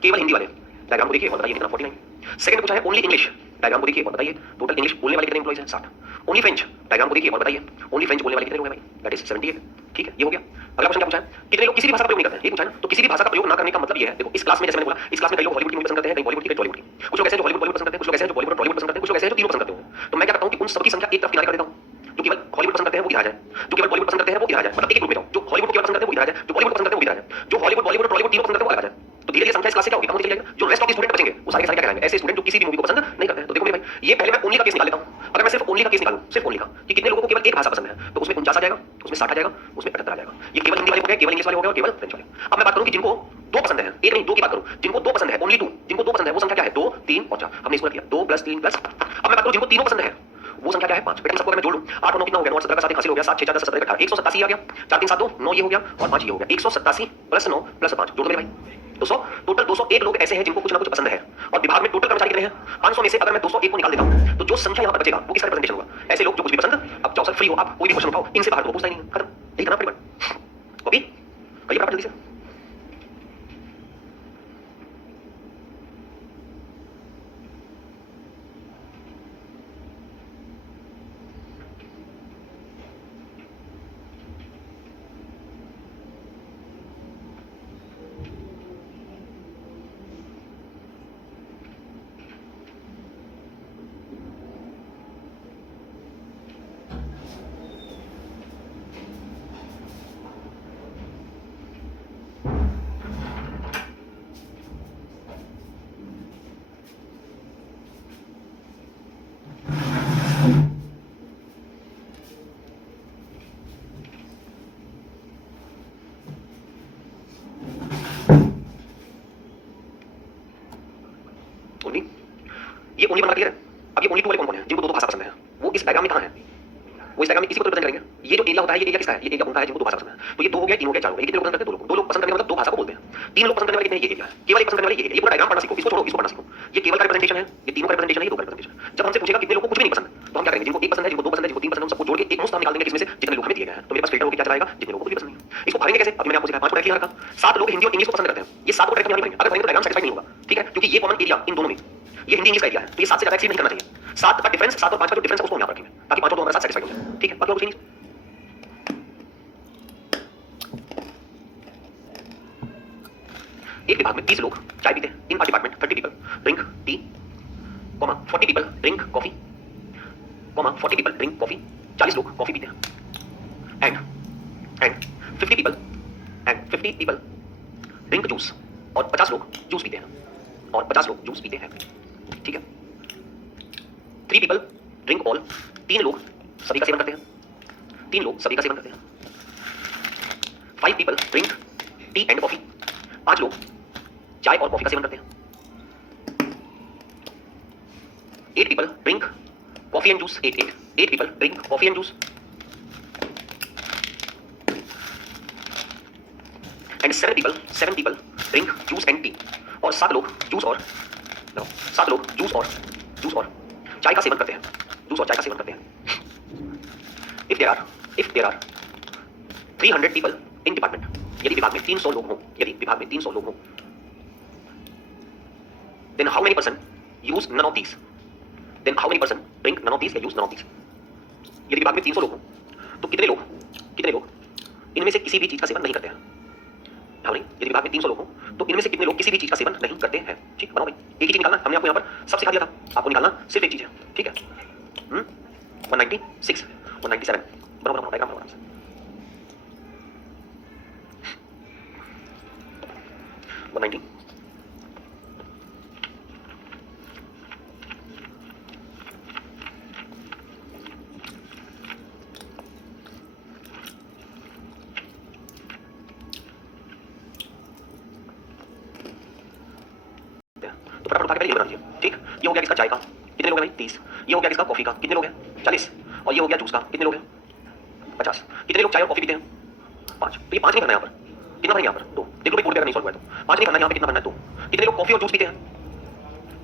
केवल हिंदी वाले, डायग्राम को देखिए और बताइए कितना? 49। सेकंड पूछा है ओनली इंग्लिश, डायग्राम को देखिए और बताइए टोटल इंग्लिश बोलने वाले कितने एम्प्लॉइज हैं? 60। ओनली फ्रेंच, डायग्राम को देखिए और बताइए ओनली फ्रेंच बोलने वाले कितने लोग हैं भाई? That is 78। ठीक है, ये हो गया। अगला क्वेश्चन क्या पूछा है? कितने लोग किसी भी भाषा का प्रयोग नहीं करते हैं? ये पूछा है ना। तो किसी भी भाषा का प्रयोग ना करने का मतलब ये है, देखो इस क्लास में जैसे मैंने बोला, इस क्लास में कई लोग हॉलीवुड की मूवी पसंद करते हैं, कई बॉलीवुड की, कई टॉलीवुड की। कुछ लोग ऐसे हैं जो हॉलीवुड बॉलीवुड पसंद करते हैं, कुछ लोग ऐसे हैं जो बॉलीवुड टॉलीवुड पसंद करते हैं, कुछ लोग ऐसे हैं जो तीनों पसंद करते हैं। तो मैं क्या करता हूं कि उन सबकी संख्या एक तरफ किनारे कर देता हूं। जो केवल हॉलीवुड पसंद करते हैं वो इधर आ जाए, जो केवल बॉलीवुड पसंद करते हैं वो इधर आ जाए। मतलब एक ग्रुप में जाओ, जो हॉलीवुड केवल पसंद करते हैं वो इधर आ जाए, जो बॉलीवुड पसंद करते हैं वो इधर आ जाए, जो हॉलीवुड बॉलीवुड टॉलीवुड तीनों पसंद करते हैं वो अलग आ जाए। तो धीरे-धीरे संख्या इस क्लास से क्या होगी? कम होती चली जाएगी। जो रेस्ट ऑफ द स्टूडेंट बचेंगे वो सारे के सारे क्या करेंगे? ऐसे स्टूडेंट जो किसी भी मूवी को पसंद नहीं करते हैं। तो देखो मेरे भाई, ये पहले मैं ओनली का केस निकाल लेता हूं। अगर मैं सिर्फ ओनली का केस निकालूं, सिर्फ ओनली का, कि कितने लोगों को केवल एक भाषा पसंद है, तो उसमें 49 आ जाएगा, उसमें 60 आ जाएगा, उसमें 78 आ जाएगा। ये केवल हिंदी वाले हो गए, केवल इंग्लिश वाले हो गए और केवल फ्रेंच वाले। अब मैं बात करूं कि जिनको 2 पसंद है, एक नहीं 2 की बात करूं, जिनको 2 पसंद है, ओनली 2, जिनको 2 पसंद है वो संख्या क्या है? 2 3 और 4। हमने इसको किया 2 + 3 + अब मैं बात करूं जिनको तीनों पसंद है वो संख्या क्या है? 5। बेटा सबको अगर मैं जोड़ लूं 8 और 9 कितना हो गया? 9 और 17 का 7 हासिल हो गया, 7 6 4 10 17 18 187 आ गया। 4 3 7 2 9 ये हो गया और 5 ये हो गया। 187 + 9 + 5 जोड़ दो मेरे भाई 200। टोटल 201 लोग ऐसे हैं जिनको कुछ ना कुछ पसंद है। और विभाग में टोटल कर्मचारी कितने हैं? 500 में से अगर मैं 201 को निकाल देता हूं तो जो संख्या यहां पर बचेगा वो किसका रिप्रेजेंटेशन होगा? ऐसे लोग जो कुछ भी पसंद। अब जाओ सर फ्री हो आप, कोई भी क्वेश्चन उठाओ, इनसे बाहर तो पूछता ही नहीं, खत्म। यही करना पड़ेगा। कॉपी करिए फटाफट जल्दी से। ओनली ये ओनली बनना क्लियर है। अब ये ओनली 2 वाले कौन-कौन हैं? जिनको 2 भाषा पसंद है वो इस डायग्राम में कहां है? वो इस डायग्राम में किसी को रिप्रेजेंट करेंगे। ये जो एरिया होता है ये एरिया किसका है? ये एरिया होता है जिनको 2 भाषा पसंद है। तो ये 2 हो गया, 3 हो गया, 4 हो गया। ये कितने लोग पसंद करते हैं? 2 लोग। 2 लोग पसंद करने मतलब 2 भाषा को बोलते हैं। 3 लोग पसंद करने वाले कितने हैं? ये एरिया है। केवल एक पसंद करने वाले ये एरिया। ये पूरा डायग्राम पढ़ना सीखो, इसको छोड़ो, इसको पढ़ना सीखो। ये केवल का रिप्रेजेंटेशन है, ये तीनों का रिप्रेजेंटेशन है, ये 2 का रिप्रेजेंटेशन है। जब हमसे पूछेगा कितने लोगों को कुछ भी नहीं पसंद तो हम क्या करेंगे? जिनको 1 पसंद है, जिनको 2 पसंद है, जिनको 3 पसंद है, उन सबको जोड़ के एक मुश्त हम निकाल देंगे जिसमें से जितने लोग हमें दिए गए हैं। तो मेरे पास फिल्टर होकर क्या चला आएगा? जितने लोगों को कुछ भी पसंद नहीं है। इसको भरेंगे कैसे? अभी मैंने आपको सिखाया 5 को डायरेक्टली रखा। 7 लोग हिंदी और इंग्लिश को पसंद करते हैं, ये 7 को डायरेक्ट नहीं भरेंगे। अगर भरेंगे तो डायग्राम सेटिस्फाई नहीं होगा, ठीक है? क्योंकि ये कॉमन एरिया इन दोनों में, ये हिंदी इंग्लिश का एरिया है, तो ये 7 से ज्यादा एक्सीड नहीं करना चाहिए। 7 का डिफरेंस, 7 और 5 का जो डिफरेंस है उसको हम यहां रखेंगे ताकि 5 और 2 हमारे साथ सेटिस्फाई हो जाए, ठीक है? बाकी और कुछ नहीं। एक विभाग में 30 लोग चाय पीते हैं। In a department 30 people drink tea, 40 people drink coffee, 40 people drink coffee. 40 लोग कॉफी पीते हैं। एंड 50 पीपल ड्रिंक जूस, और 50 लोग जूस पीते हैं, और 50 लोग जूस पीते हैं, ठीक है? 3 पीपल ड्रिंक ऑल, 3 लोग सभी का सेवन करते हैं, 3 लोग सभी का सेवन करते हैं। 5 people drink T and coffee, 5 लोग चाय और कॉफी का सेवन करते हैं। 8 people drink coffee and juice. 8 people drink coffee and juice. And 7 people drink juice and tea. और 7 लोग जूस और चाय का सेवन करते हैं. जूस और चाय का सेवन करते हैं. If there are 300 people in department, यदि विभाग में 300 लोग हों, then how many person use none of these? Then how many person drink none of these या use none of these? यदि विभाग में 300 लोग हों, तो कितने लोग इनमें से किसी भी चीज का सेवन नहीं करते हैं? हाँ नहीं, यदि विभाग में 300 लोग हों, तो इनमें से कितने लोग किसी भी चीज का सेवन नहीं करते हैं? ठीक, बनाओ भाई. एक ही चीज निकालना, हमने आपको यहाँ पर सब सिखा दिया था. आपको निकालना सिर्फ एक चीज है. ठीक है. 196, 197. बनाओ डायग्राम बनाओ आराम से. 190. तो फटाफट उठा के पहले ये बना लीजिए. ठीक, ये हो गया किसका चाय का. कितने लोग हैं भाई? 30. ये हो गया किसका कॉफी का. कितने लोग हैं? 40. और ये हो गया जूस का. कितने लोग हैं? 50. कितने लोग चाय और कॉफी पीते हैं? 5. तो ये 5 नहीं करना यहाँ पर. कितना भरना यहाँ पर? 2. देख लो भाई, बोर्ड पे अगर नहीं सॉल्व हुआ है तो 5 नहीं करना यहाँ पे. कितना भरना है? 2. कितने लोग कॉफी और जूस पीते हैं?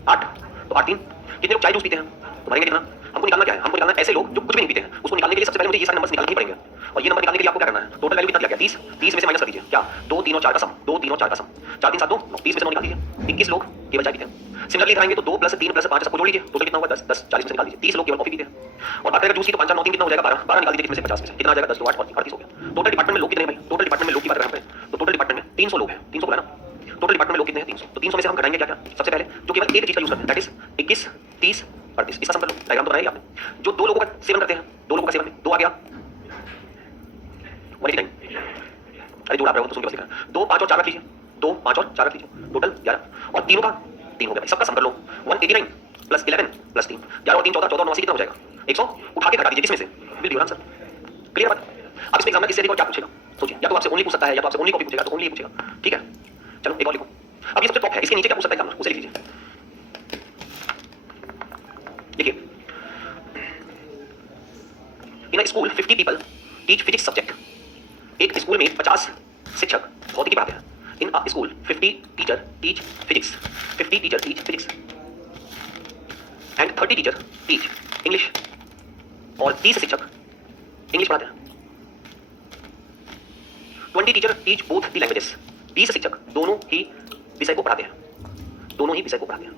8. तो 8 3. कितने लोग चाय जूस पीते हैं? तो भरेंगे कितना? हमको निकालना क्या है? हमको निकालना है ऐसे लोग जो कुछ भी नहीं पीते हैं. उसको निकालने के लिए सबसे पहले मुझे ये सारे नंबर्स निकालने ही पड़ेंगे. और ये नंबर निकालने के लिए आपको क्या करना है? टोटल वैल्यू कितना दिया गया? 30. 30 में से माइनस कर दीजिए. क्या? 2 3 और 4 का सम. 2 3 और 4 का सम. 4 3 7 2. 30 में से 9 निकाल दीजिए. 21 लोग केवल चाय पीते हैं. सिमिलरली इधर आएंगे तो 2 + 3 + 5 सबको जोड़ लीजिए. टोटल कितना होगा? 10 10 40 में से निकाल दीजिए. 30 लोग केवल कॉफी पीते हैं. और बात करें जूस की तो 5 4 9 3 कितना हो जाएगा? 12 12 निकाल दीजिए. किसमें से? 50 में से. कितना आ जाएगा? 10 2 8 38 हो गया. टोटल डिपार्टमेंट में लोग कितने हैं भाई? टोटल डिपार्टमेंट में लोग की बात करें हम पे, तो टोटल डिपार्टमेंट में 300 लोग हैं. 300 बोला ना. टोटल डिपार्टमेंट में लोग कितने हैं? 300. तो 300 में से हम घटाएंगे क्या क्या? सबसे पहले जो केवल एक चीज का यूज करते हैं, दैट इज 21 30 38. इसका सम कर लो. डायग्राम तो बनाया आपने. जो 2 लोगों का सेवन करते हैं, 2 लोगों का सेवन में 2 आ गया 189. अरे जोड़ आप रहे हो तो सुन के बस लिख रहा है. 2 5 और 4 रख लीजिए. 2 5 और 4 रख लीजिए. टोटल 11. और तीनों का 3 हो गया भाई. सबका सम कर लो. 189 + 11 + 3. 11 और 3 14 14 और 89 कितना हो जाएगा? 100. उठा के घटा दीजिए. किसमें से? Will ड्यूरेंस sir. क्लियर बात. अब इस एग्जाम में किससे देखो क्या पूछेगा? सोचिए. या तो आपसे ओनली पूछ सकता है, या तो आपसे ओनली कॉपी पूछेगा, तो ओनली पूछेगा. ठीक है. चलो एक और लिखो. अब ये सबसे टॉप है. इसके नीचे क्या पूछ सकता है एग्जाम? उसे लिख लीजिए. देखिए, in a school 50 people teach physics subject. एक स्कूल में 50 शिक्षक भौतिकी पढ़ाते हैं. In a school 50 teacher teach physics. 50 teacher teach physics and 30 teacher teach English. और 30 शिक्षक इंग्लिश पढ़ाते हैं. 20 teacher teach both the languages. 20 शिक्षक दोनों ही विषय को पढ़ाते हैं.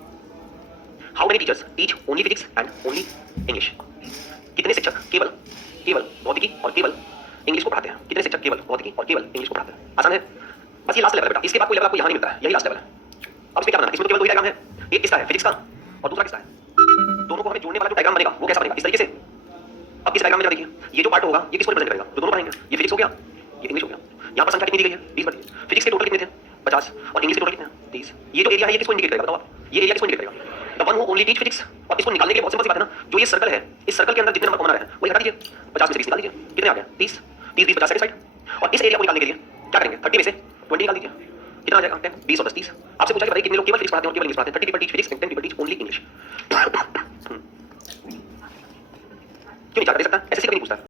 How many teachers teach only physics and only English. कितने शिक्षक केवल भौतिकी और केवल इंग्लिश को पढ़ाते हैं? कितने शिक्षक केवल भौतिकी और केवल इंग्लिश को पढ़ाते हैं? आसान है. बस ये लास्ट लेवल है बेटा. इसके बाद कोई लेवल आपको यहाँ नहीं मिलता है. यही लास्ट लेवल है. अब इसमें क्या बनाना है? इसमें तो केवल 2 ही डायग्राम है. एक किसका है? फिजिक्स का. और दूसरा किसका है? दोनों को हमें जोड़ने वाला जो डायग्राम बनेगा वो कैसा बनेगा? इस तरीके से. अब इस डायग्राम में देखिए, ये जो पार्ट होगा ये किसको रिप्रेजेंट करेगा? जो दोनों पढ़ेंगे. ये फिजिक्स हो गया, ये इंग्लिश हो गया. यहाँ पर संख्या कितनी दी गई है? 20 बची. फिजिक्स के टोटल कितने थे? 50. और इंग्लिश के टोटल कितने हैं? 30. ये जो एरिया है ये किसको इंडिकेट करेगा? बताओ आप. ये एरिया किसको इंडिकेट करेगा? The one who only teach physics. और इसको निकालने के लिए बहुत सिंपल सी बात है ना. जो ये सर्कल है, इस सर्कल के अंदर जितने नंबर कॉमन आ रहे हैं वही हटा दीजिए. 50 में से 20 निकाल दीजिए. कितने आ गए? 30 30 20 50 सेटिस्फाइड. और इस एरिया को निकालने के लिए क्या करेंगे? 30 में से 20 निकाल दीजिए. कितना आ जाएगा? 10 20 और 10 30. आपसे पूछा कि भाई कितने लोग केवल फिजिक्स पढ़ाते हैं और केवल इंग्लिश पढ़ाते हैं? 30 people teach physics and 10 people teach only English. क्यों नहीं चाहता? दे सकता है. ऐसे कभी नहीं पूछता है.